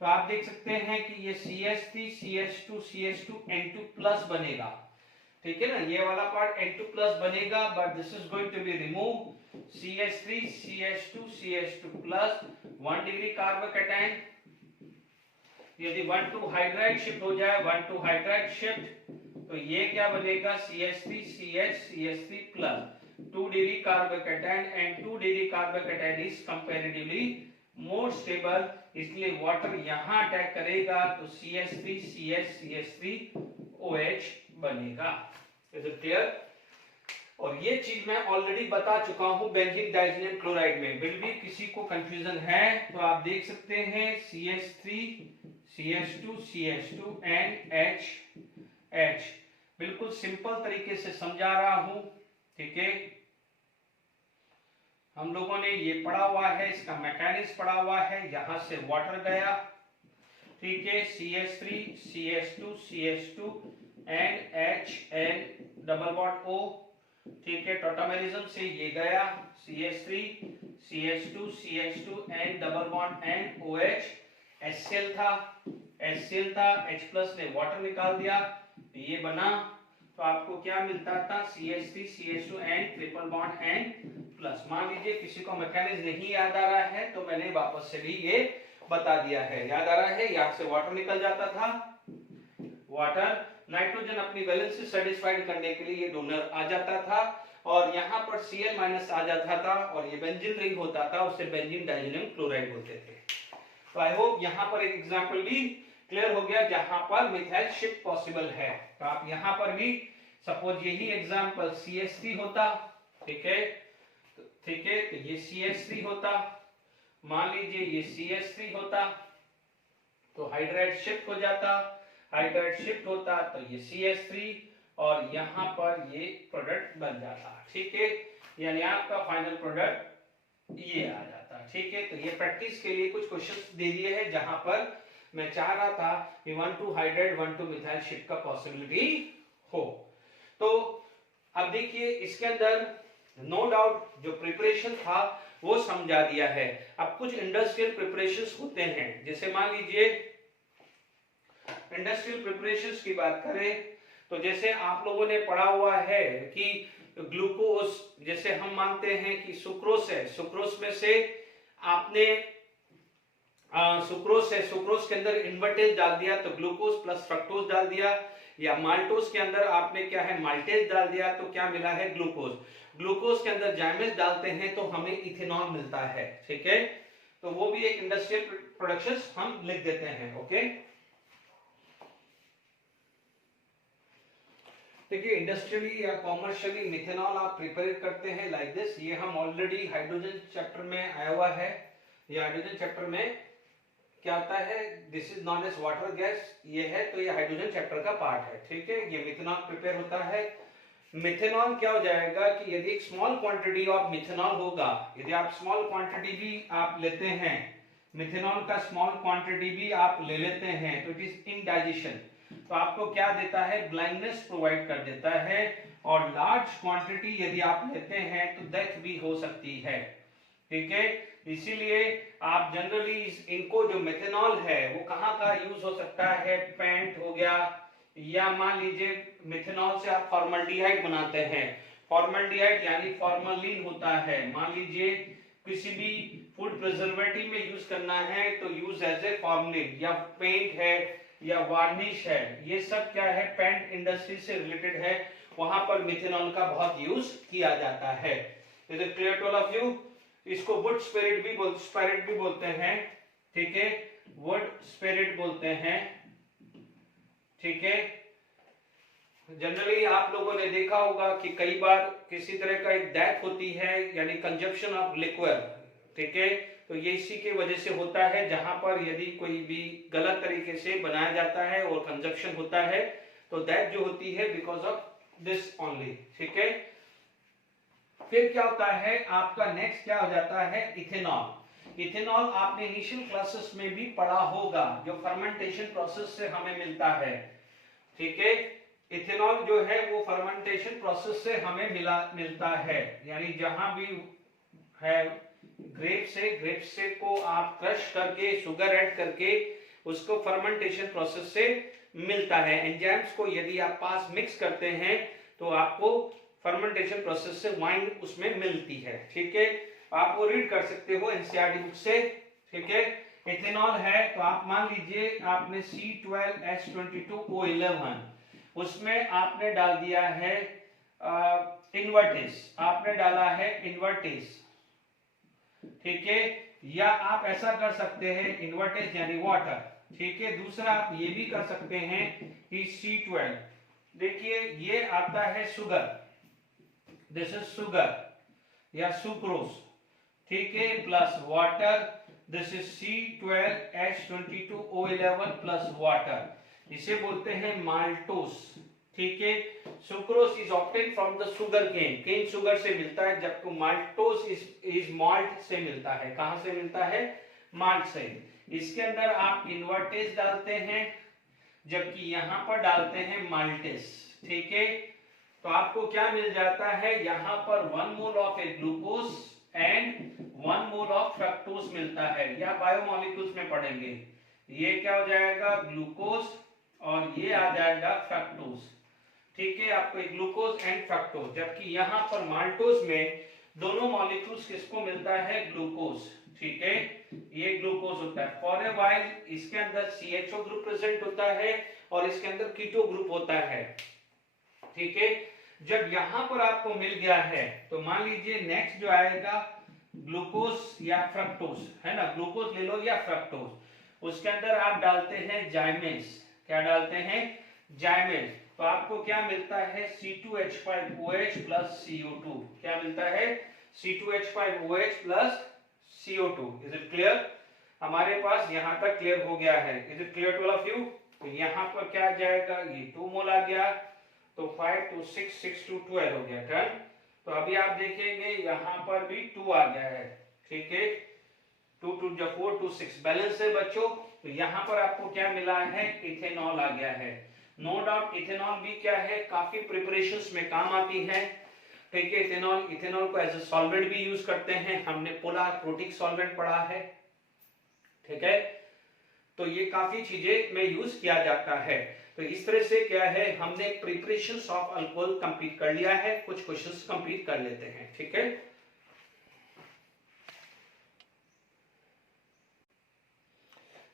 तो आप देख सकते हैं कि ये CH3 CH2 CH2 N2 plus बनेगा। ठीक है ना, ये वाला पार्ट N2 प्लस बनेगा, but this is going to be remove, CH3 CH2 CH2 plus 1 degree carbocation, यदि 1 to हाइड्राइड शिफ्ट हो जाए, 1 to हाइड्राइड शिफ्ट, तो ये क्या बनेगा CH3 CH CH3 plus 2 degree carbocation, and 2 degree carbocation is comparatively more stable, इसलिए water यहां attack करेगा तो CH3 CH CH3 OH बनेगा। Is it clear? और ये चीज मैं ऑलरेडी बता चुका हूं बेंजीन डाइजीनियम क्लोराइड में। बिल भी किसी को कंफ्यूजन है तो आप देख सकते हैं CH3 CH2 एंड H। बिल्कुल सिंपल तरीके से समझा रहा हूं, ठीक है। हम लोगों ने ये पढ़ा हुआ है, इसका मैकेनिज्म पढ़ा हुआ है, यहां से वाटर गया, ठीक है, CH2 and HN double bond O, ठीक है। टॉटोमेरिज्म से ये गया CH2 and double bond N OH, HCl था, H प्लस ने वाटर निकाल दिया, ये बना, तो आपको क्या मिलता था, CH2 and triple bond N plus. मान लीजिए किसी को मैकेनिज्म नहीं याद आ रहा है तो मैंने वापस से भी ये बता दिया है। याद आ रहा है, यहां से वाटर निकल जाता था, वाटर नाइट्रोजन अपनी वैलेंसी सेटिस्फाइड करने के लिए ये डोनर आ जाता था, और यहाँ पर Cl माइनस आ जाता था, और ये बेंजीन रिंग होता था, उसे बेंजीन डाइजेनियम क्लोराइड बोलते थे। तो आई होप यहाँ पर एक एग्जांपल भी क्लियर हो गया जहां पर मिथाइल शिफ्ट पॉसिबल है। तो आप यहाँ पर भी सपोज यही एग्जांपल CH3 होता, ठीक है, तो ये CH3 होता, मान लीजिए ये CH3 होता, तो हाइड्राइड शिफ्ट हो जाता, हाइड्राइड शिफ्ट होता तो ये CH3, और यहाँ पर ये प्रोडक्ट बन जाता, ठीक है, यानी आपका फाइनल प्रोडक्ट ये आ जाता, ठीक है। तो ये प्रैक्टिस के लिए कुछ क्वेश्चंस दे दिए हैं जहां पर मैं चाह रहा था कि 1,2 हाइड्राइड 1,2 मिथाइल शिफ्ट का पॉसिबिलिटी हो। तो अब देखिए इसके अंदर नो डाउट जो प्रिपरेशन था वो समझा दिया है। अब कुछ इंडस्ट्रियल प्रिपरेशंस होते हैं, जैसे मान लीजिए इंडस्ट्रियल प्रिपरेशंस की बात करें तो जैसे आप लोगों ने पढ़ा हुआ है कि ग्लूकोज, जैसे हम मानते हैं कि सुक्रोज है, सुक्रोज में से आपने सुक्रोज है, सुक्रोज के अंदर इन्वर्टेज डाल दिया तो ग्लूकोज प्लस फ्रक्टोज डाल दिया, या माल्टोज के अंदर आपने क्या है माल्टेज डाल दिया तो क्या मिला है ग्लूकोज, ग्लूकोज के अंदर जाइमेज डालते हैं तो हमें इथेनॉल मिलता है, ठीक है। तो वो भी एक इंडस्ट्रियल प्रोडक्शन हम लिख देते हैं, ओके। देखिए इंडस्ट्रियली या कॉमर्शियली मिथेनॉल आप प्रिपेयर करते हैं लाइक दिस। ये हम ऑलरेडी हाइड्रोजन चैप्टर में आया हुआ है, ये हाइड्रोजन चैप्टर में क्या आता है, this is known as water gas, ये है, तो ये हाइड्रोजन चैप्टर का पार्ट है, ठीक है। ये मिथेनॉल प्रिपेयर होता है। मिथेनॉल क्या हो जाएगा कि यदि एक स्मॉल क्वांटिटी ऑफ मिथेनॉल होगा, यदि आप स्मॉल क्वांटिटी भी आप लेते हैं, मिथेनॉल का स्मॉल क्वांटिटी भी आप ले लेते हैं, तो इट इज इनडाइजेशन, तो आपको क्या देता है, ब्लाइंडनेस प्रोवाइड कर देता है, और लार्ज क्वांटिटी यदि आप लेते हैं तो डेथ भी हो सकती है, ठीक है। इसीलिए आप जनरली इनको जो मिथेनॉल है वो कहाँ का यूज हो सकता है, पेंट हो गया, या मान लीजिए मिथेनॉल से आप फॉर्मल्डिहाइड बनाते हैं, फॉर्मल्डिहाइड यानी फॉर्मलिन होता है, मान लीजिए किसी भी फूड प्रिजर्वेटिव में यूज करना है तो यूज एज ए फॉर्मलिन, या पेंट है या वार्निश है, ये सब क्या है पेंट इंडस्ट्री से रिलेटेड है, वहां पर मिथेनॉल का बहुत यूज किया जाता है। Is it clear to all of you? इसको वुड स्पिरिट भी बोलते हैं, ठीक है, वुड स्पिरिट बोलते हैं, ठीक है। जनरली आप लोगों ने देखा होगा कि कई बार किसी तरह का एक डेथ होती है, यानी कंजप्शन ऑफ लिक्विड, ठीक है, तो ये इसी के वजह से होता है, जहां पर यदि कोई भी गलत तरीके से बनाया जाता है और कंजप्शन होता है तो डेथ जो होती है बिकॉज ऑफ दिस ओनली, ठीक है। फिर क्या होता है आपका नेक्स्ट क्या हो जाता है, इथेनॉल। इथेनॉल आपने इनिशियल क्लासेस में भी पढ़ा होगा, जो फर्मेंटेशन प्रोसेस से हमें मिलता है, ठीक है। इथेनॉल जो है वो फर्मेंटेशन प्रोसेस से हमें मिलता है, यानी जहां भी है ग्रेप से को आप क्रश करके शुगर ऐड करके उसको फर्मेंटेशन प्रोसेस से मिलता है। एंजाइम्स को यदि आप पास मिक्स करते हैं तो आपको फर्मेंटेशन प्रोसेस से वाइन उसमें मिलती है, ठीक है। आप वो रीड कर सकते हो एनसीईआरटी बुक से, ठीक है। इथेनॉल है तो आप मान लीजिए आपने C12H22O11 उसमें आपने डाल दिया है इन्वर्टेज, आपने डाला है इन्वर्टेज, ठीक है, या आप ऐसा कर सकते हैं इन्वर्टेज यानी वाटर, ठीक है। दूसरा आप ये भी कर सकते हैं कि C12, देखिए ये आता है शुगर, दिस इज शुगर या सुक्रोज, ठीक है, plus water, this is C12H22O11 plus water, इसे बोलते हैं माल्टोस। ठीक है, sucrose is obtain from the sugar cane, cane sugar से मिलता है, जबकि माल्टोस इज माल्ट से मिलता है। कहां से मिलता है? माल्ट से। इसके अंदर आप इन्वर्टेज डालते हैं, जबकि यहां पर डालते हैं माल्टेस। ठीक है, तो आपको क्या मिल जाता है? यहां पर 1 mole of A glucose and 1 mole of fructose मिलता है, या बायोमोलिक्यूल्स में पढ़ेंगे। ये क्या हो जाएगा? ग्लूकोज, और ये आ जाएगा फ्रक्टोज। ठीक है, आपको एक ग्लूकोज एंड फ्रक्टोज, जबकि यहां पर माल्टोज में दोनों मॉलिक्यूल्स किसको मिलता है? ग्लूकोज। ठीक है, ये ग्लूकोज होता है। फॉर ए व्हाइल इसके अंदर CHO ग्रुप प्रेजेंट होता है और इसके अंदर कीटो ग्रुप होता है। ठीक है, जब यहां पर आपको मिल गया है तो मान लीजिए नेक्स्ट जो आएगा ग्लूकोज या फ्रक्टोज, है ना, ग्लूकोज ले लो या फ्रक्टोज, उसके अंदर आप डालते हैं जाइमेज। क्या डालते हैं? जाइमेज। तो आपको क्या मिलता है? C2H5OH plus CO2। क्या मिलता है? C2H5OH plus CO2। Is it clear? हमारे पास यहां तक क्लियर हो गया है। Is it clear to all of you? तो यहां पर क्या आ जाएगा? ये 2 मोल आ गया, तो 5 2 6 6 2 12 हो गया। डन। तो अभी आप देखेंगे यहां पर भी 2 आ गया है। ठीक है, 2 2 4 2 6 बैलेंस है बच्चों। तो यहां पर आपको क्या मिला है? इथेनॉल आ गया है। नो डाउट इथेनॉल भी क्या है? काफी प्रिपरेशंस में काम आती है। ठीक है, इथेनॉल को एज ए सॉल्वेंट भी यूज करते हैं, हमने पोलर प्रोटिक सॉल्वेंट पढ़ा है। ठीक है, तो ये काफी चीजें में यूज किया जाता है। तो इस तरह से क्या है, हमने प्रिपरेशंस ऑफ अल्कोहल कंप्लीट कर लिया है। कुछ क्वेश्चंस कंप्लीट कर लेते हैं। ठीक है,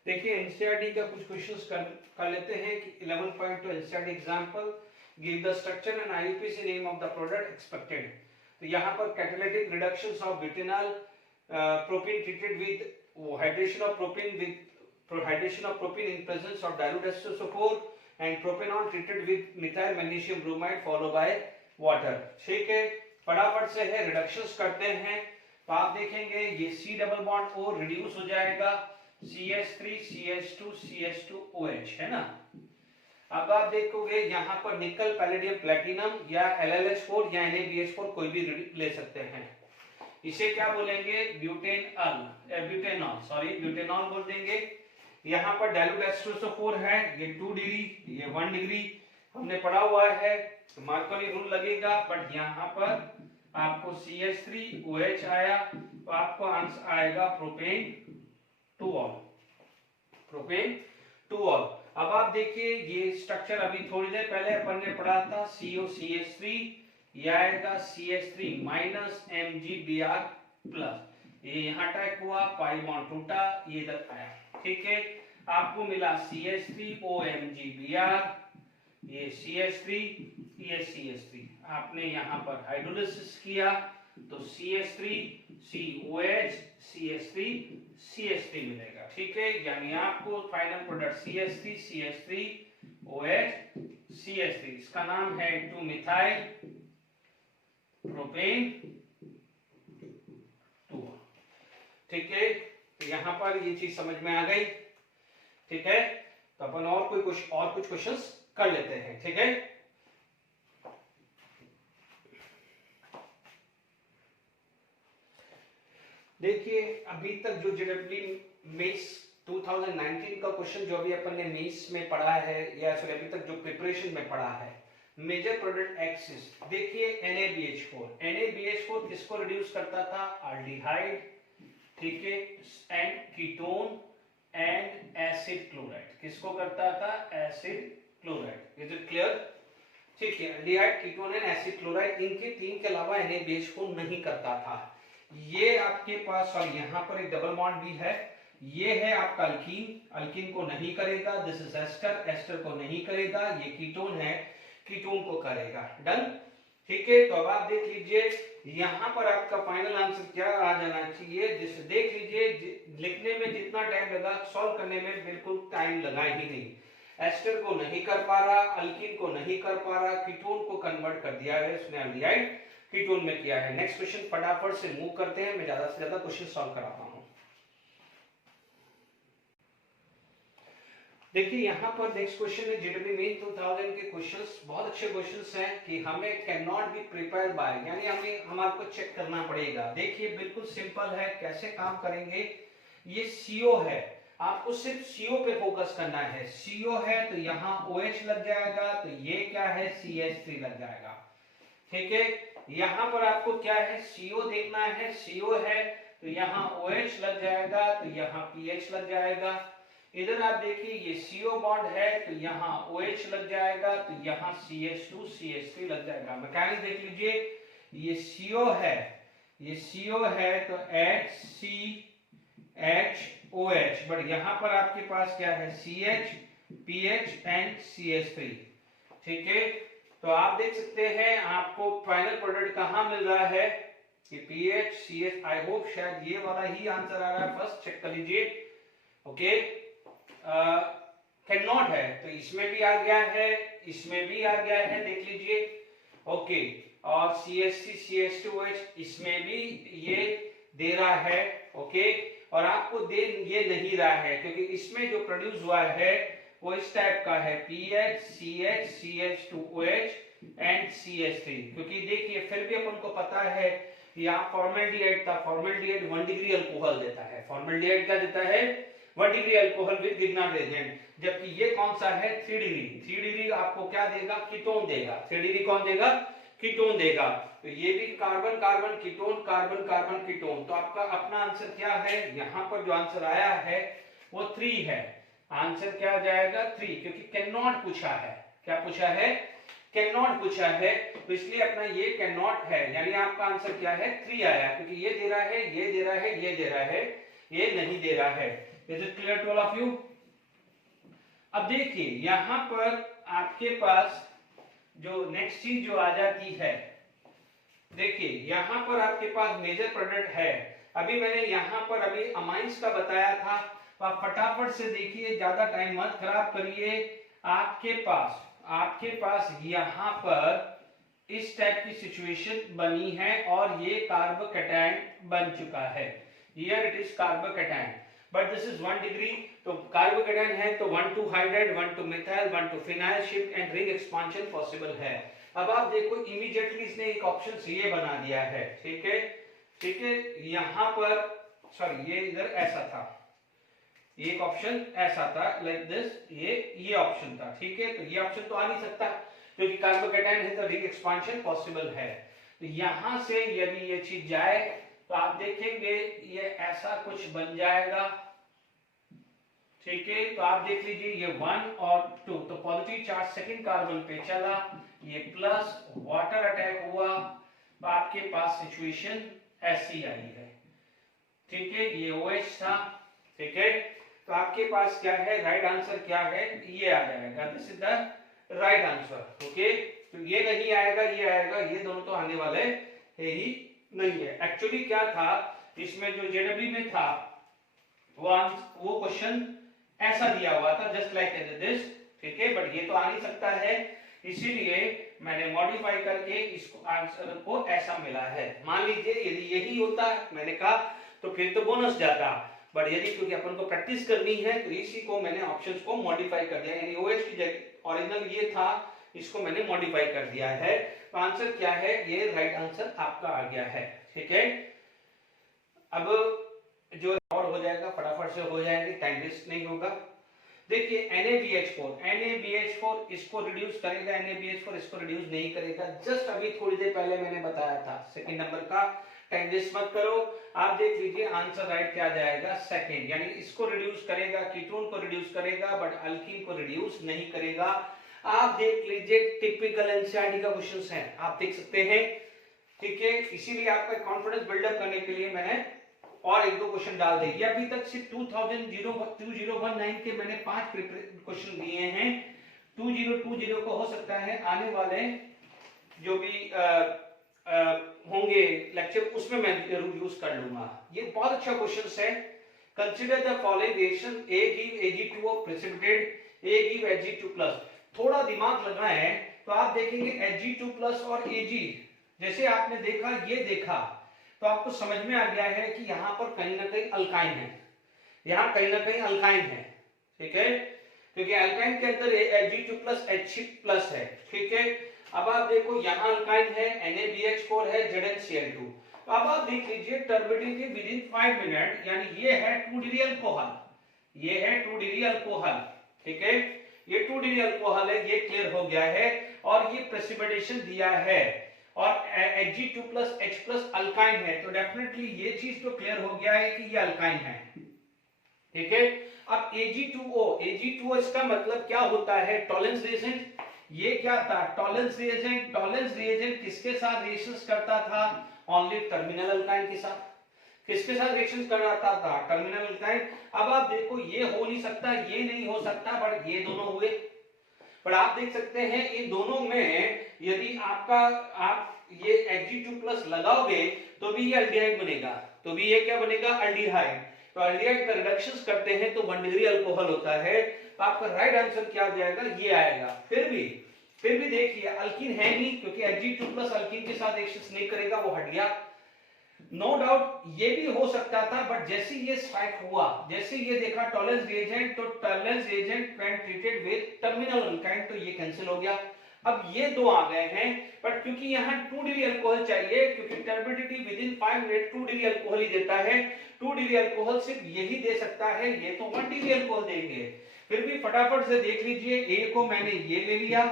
देखिए एनसीईआरटी का कुछ क्वेश्चंस कर लेते हैं कि 11.2 NCERT example, give the structure and IUPAC name of the product expected. तो यहां पर catalytic reductions of butanol propene treated with hydration of propene in presence of dilute H2SO4 and propanol treated with methyl magnesium bromide follow by water. ठीक है, फटाफट से है reductions करते हैं। तो आप देखेंगे ये C double bond O reduce हो जाएगा, CH3 CH2 CH2OH, है ना। अब आप देखोगे यहाँ पर निकल पैलेडियम प्लेटिनम या LLH4 या NaBH4 कोई भी ले सकते हैं। इसे क्या बोलेंगे? ब्यूटेनॉल बोल देंगे। यहाँ पर डाइल्यूट H2SO4 है, ये 2 डिग्री, ये 1 डिग्री हमने पढ़ा हुआ है, तो मार्कोनी रूल लगेगा। बट यहाँ पर आपको CH3OH आया, तो आपको आंसर आएगा प्रोपेन 2ऑल। अब आप देखिए ये स्ट्रक्चर अभी थोड़ी देर पहले अपन ने पढ़ा था, COCH3, ये आएगा CH3 माइनस MgBr प्लस, ये यहाँ अटैक हुआ, पाई बॉन्ड टूटा, ये इधर आया। ठीक है, आपको मिला CH3OMgBr, ये CH3, ये CH3, आपने यहाँ पर हाइड्रोलिसिस किया तो CH3COH CH3 मिलेगा। ठीक है, यानी आपको फाइनल प्रोडक्ट CH3CH3OH CH3, इसका नाम है 2 मिथाइल प्रोपेन 2। ठीक है, तो यहां पर ये चीज समझ में आ गई। ठीक है, तो अपन और कुछ क्वेश्चंस कर लेते हैं। ठीक है, देखिए अभी तक जो JEE मेंस 2019 का क्वेश्चन जो अभी अपन ने मेंस में पढ़ा है, या सॉरी अभी तक जो प्रिपरेशन में पढ़ा है, मेजर प्रोडक्ट एक्सिस, देखिए NaBH4 किसको रिड्यूस करता था? एल्डिहाइड, ठीक है, and ketone and acid chloride, किसको करता था? Acid chloride. Is it clear? ठीक है, aldehyde, ketone and acid chloride, इनके 3 के अलावा NaBH4 नहीं करता था। ये आपके पास, और यहाँ पर एक डबल बॉन्ड भी है, ये है आपका अल्कीन को नहीं करेगा, दिस इज एस्टर को नहीं करेगा, ये कीटोन है, कीटोन को करेगा। डन। ठीक है, तो अब आप देख लीजिए यहाँ पर आपका फाइनल आंसर क्या आ जाना चाहिए। देख लीजिए लिखने में जितना टाइम लगा, सॉल्व करने में बिल्कुल टाइम लगा ही नहीं। एस्टर को नहीं कर पा रहा, अल्कीन को नहीं कर पा रहा, कीटोन को कन्वर्ट कर दिया है उसने एल्डिहाइड। कीटोन में किया है। नेक्स्ट क्वेश्चन फटाफट से मूव करते हैं, मैं ज्यादा से ज्यादा क्वेश्चन सॉल्व कराता हूं। देखिए यहाँ पर नेक्स्ट क्वेश्चन है जेडब्ल्यू मेन 2000 के क्वेश्चंस, बहुत अच्छे क्वेश्चंस हैं कि हमें can not be prepare by, यानी हमें हमारे चेक करना पड़ेगा। देखिए बिल्कुल सिंपल है, कैसे काम करेंगे। ये CO है, आपको सिर्फ CO पे फोकस करना है। CO है तो यहाँ OH लग जाएगा, तो ये क्या है CH3 लग जाएगा, ठीक है। यहाँ पर आपको क्या है CO देखना है, CO है तो यहाँ OH लग जाएगा, तो यहाँ PH लग जाएगा। इधर आप देखिए ये CO बॉन्ड है तो यहाँ OH लग जाएगा, तो यहाँ CH2 CH3 लग जाएगा। मैकेनिक्स देख लीजिए, ये CO है, ये CO है तो HCHOH, बट यहाँ पर आपके पास क्या है CH PH एंड CH3, ठीक है। तो आप देख सकते हैं आपको फाइनल प्रोडक्ट कहाँ मिल रहा है कि PH CH, आई होप शायद ये वाला ही आंसर आ रहा है, फर्स्ट चेक कर लीजिए। ओके, कैन नॉट है तो इसमें भी आ गया है, इसमें भी आ गया है, देख लीजिए। ओके, और CH3 CH2OH इसमें भी ये दे रहा है, ओके। और आपको दे ये नहीं रहा है क्योंकि इसमें जो प्रोड्यूस हुआ है वो इस टाइप का है PH CH CH2OH and CH3, क्योंकि देखिए फिर भी अपन को पता है यहाँ फॉर्मल्डिहाइड था, फॉर्मल्डिहाइड 1 डिग्री अल्कोहल देता है, फॉर्मल्डिहाइड क्या देता है 1 degree alcohol with Grignard agent, जबकि ये कौन सा है 3 डिग्री। 3 डिग्री आपको क्या देगा कीटोन देगा, 3 डिग्री कौन देगा कीटोन देगा। तो ये भी carbon carbon ketone, carbon carbon ketone. तो आपका अपना आंसर क्या है, यहाँ पर जो आंसर आया है वो 3 है। आंसर क्या आ जाएगा 3, क्योंकि कैन नॉट पूछा है, क्या पूछा है कैन नॉट पूछा है, तो इसलिए अपना ये कैन नॉट है, यानी आपका आंसर क्या है 3 आया, क्योंकि ये दे रहा है, ये दे रहा है, ये दे रहा है, ये नहीं दे रहा है। Is it clear to all of you? अब देखिए यहां पर आपके पास जो नेक्स्ट चीज जो आ जाती है, देखिए यहां पर आपके पास मेजर प्रोडक्ट है। अभी मैंने यहां पर अभी अमाइंस का बताया था, तो आप फटाफट से देखिए, ज्यादा टाइम मत खराब करिए। आपके पास यहां पर इस टाइप की सिचुएशन बनी है और ये कार्बोकैटायन बन चुका है। Here it is carbocation, but this is 1 degree. तो कार्बोकैटायन है तो 1 to hydride, 1 to methyl, 1 to phenyl shift and ring expansion possible है। अब आप देखो इमीडिएटली इसने एक ऑप्शन ये बना दिया है, ठीक है, ठीक है। यहां पर सॉरी ये इधर ऐसा था, एक ऑप्शन ऐसा था लाइक दिस, ये ऑप्शन था, ठीक है। तो ये ऑप्शन तो आ नहीं सकता क्योंकि कार्बोकैटायन है तो रिंग एक्सपांशन पॉसिबल है। तो यहां से यदि ये चीज जाए तो आप देखेंगे ये ऐसा कुछ बन जाएगा, ठीक है। तो आप देख लीजिए ये 1 और 2, तो पॉजिटिव चार्ज सेकंड कार्बन पे चला, ये प्लस वाटर अटैक हुआ, तो आपके पास सिचुएशन ऐसी आई है, ठीक है। ये OH था, ठीक है। तो आपके पास क्या है, राइट आंसर क्या है, ये आ जाएगा, this is the right answer, okay. तो ये नहीं आएगा, ये आएगा, ये दोनों तो आने वाले है ही नहीं है। एक्चुअली क्या था इसमें जो जेडब्ल्यू में था वो क्वेश्चन ऐसा दिया हुआ था जस्ट लाइक दिस, ठीक है, बट ये तो आ नहीं सकता है, इसीलिए मैंने मॉडिफाई करके इसको आंसर को ऐसा मिला है। मान लीजिए यदि यही होता मैंने कहा तो फिर तो बोनस जाता, बट यदि क्योंकि अपन को प्रैक्टिस करनी है तो इसी को मैंने ऑप्शंस को मॉडिफाई कर दिया, यानी OH की जगह ओरिजिनल ये था, इसको मैंने मॉडिफाई कर दिया है। तो आंसर क्या है, ये राइट आंसर आपका आ गया है, ठीक है। अब जो और हो जाएगा फटाफट से हो जाएंगे, टाइम वेस्ट नहीं होगा। देखिए NaBH4 इसको रिड्यूस करेगा, NaBH4 इसको रिड्यूस नहीं करेगा, जस्ट अभी थोड़ी देर पहले मैंने बताया था। सेकंड नंबर का टाइम वेस्ट मत करो, आप देख लीजिए आंसर राइट क्या जाएगा सेकंड, यानी इसको रिड्यूस करेगा, कीटोन को रिड्यूस करेगा बट अल्कीन को रिड्यूस नहीं करेगा। आप देख लीजिए टिपिकल एनसीईआरटी का क्वेश्चंस है, आप देख सकते हैं, ठीक है। इसीलिए आपका कॉन्फिडेंस बिल्डअप करने के लिए मैंने और एक दो क्वेश्चन डाल दिए। अभी तक सिर्फ 2019 के मैंने 5 क्वेश्चन दिए हैं, 2020 को हो सकता है आने वाले जो भी होंगे लेक्चर उसमें मैं जरूर यूज कर लूंगा। ये बहुत अच्छा क्वेश्चन है। Consider the following reaction, A give Ag2O precipitate, A give Ag2+। थोड़ा दिमाग लगाएं तो आप देखेंगे Ag2+ और Ag जैसे आपने देखा, ये देखा, तो आपको समझ में आ गया है कि यहाँ पर कहीं ना कहीं अल्काइन है, यहाँ कहीं ना कहीं अल्काइन है, ठीक है, क्योंकि अल्काइन के अंदर Ag2+ H+ है, ठीक है। अब आप देखो यहाँ अल्काइन है, NaBH4 है, ZnCl2। तो अब आप देख लीजिए टर्बिडिटी विदिन 5 मिनट, यानी ये है 2 डिग्री अल्कोहल, ये है 2 डिग्री अल्कोहल, ठीक है, ये 2 डिग्री अल्कोहल है, ये क्लियर हो गया है, और ये प्रेसिपिटेशन दिया है, और Ag2+ H+ अल्काइन है, तो डेफिनेटली ये चीज तो क्लियर हो गया है कि ये अल्काइन है, ठीक है। अब Ag2O इसका मतलब क्या होता है? Tollens reagent. ये क्या था? Tollens reagent. टॉलेंस रिएजेंट किसके साथ रिएक्शंस करता था? ओनली टर्मिनल अल्काइन के साथ। किसके साथ रिएक्शंस कर रहा था? Terminal alkyne. अब आप देखो, ये हो नहीं सकता, ये नहीं हो सकता, बट ये दोनों हुए। पर आप देख सकते हैं इन दोनों में यदि आप ये Ag2+ लगाओगे तो भी ये अल्डिहाइड बनेगा, तो भी ये क्या बनेगा? अल्डिहाइड। तो अल्डिहाइड का रिडक्शंस करते हैं तो 1 डिग्री अल्कोहल होता है, तो आपका राइट आंसर क्या आ जाएगा? ये आएगा। फिर भी देखिए अल्कीन है नहीं, क्योंकि Ag2+ अल्कीन के साथ रिएक्शंस नहीं करेगा, वो हट गया। नो डाउट ये भी हो सकता था, बट जैसे ये स्ट्राइक हुआ, जैसे ये देखा टॉलेंस रिएजेंट, तो Tollens reagent when treated with terminal alkyne, तो ये कैंसिल हो गया। अब ये दो आ गए हैं, बट क्योंकि यहाँ 2 डिग्री अल्कोहल चाहिए, क्योंकि turbidity within 5 minute 2 degree alcohol ही देता है, 2 डिग्री अल्कोहल सिर्फ यही दे सकता है, ये तो 1 डिग्री अल्कोहल देंगे। फिर भी फटाफट से देख लीजिए, ए को मैंने ये ले लिया।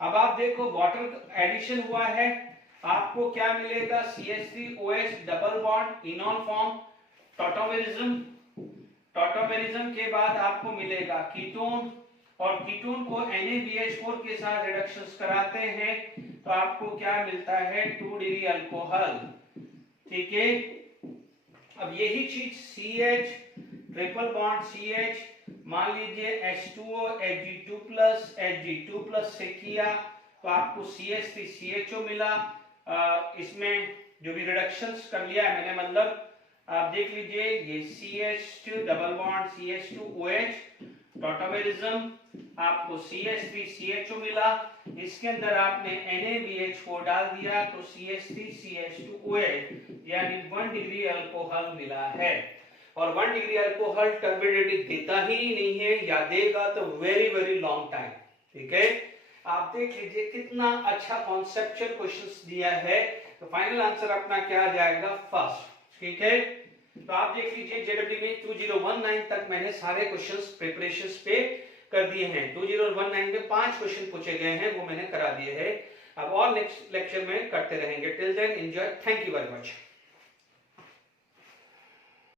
अब आप देखो वाटर एडिशन हुआ है, आपको क्या मिलेगा? CH3OH double bond enol form, tautomerism. Tautomerism के बाद आपको मिलेगा कीटोन, और कीटोन को NaBH4 के साथ रिडक्शंस कराते हैं, तो आपको क्या मिलता है? 2 डिग्री अल्कोहल, ठीक है। अब यही चीज CH ट्रिपल बॉन्ड CH, मान लीजिए H2O Ag2+ से किया, तो आपको CH3CHO मिला। इसमें जो भी रिडक्शंस कर लिया है मैंने, मतलब आप देख लीजिए, ये CH2 double bond CH2OH tautomerism, आपको CH3CHO मिला, इसके अंदर आपने NaBH4 डाल दिया, तो CH3CH2OH, यानी 1 डिग्री अल्कोहल मिला है। और 1 डिग्री अल्कोहल टर्बिडिटी देता ही नहीं है, या देगा तो वेरी वेरी लॉन्ग टाइम, ठीक है। आप देख लीजिए कितना अच्छा कॉन्सेप्चुअल क्वेश्चंस दिया है, तो फाइनल आंसर अपना क्या आ जाएगा? फर्स्ट, ठीक है। तो आप देख लीजिए जेडब्ल्यू में 2019 तक मैंने सारे क्वेश्चंस प्रिपरेशंस पे कर दिए हैं। 2019 में 5 क्वेश्चन पूछे गए हैं, वो मैंने करा दिए हैं। अब और नेक्स्ट लेक्चर में करते रहेंगे। Till then enjoy, thank you very much.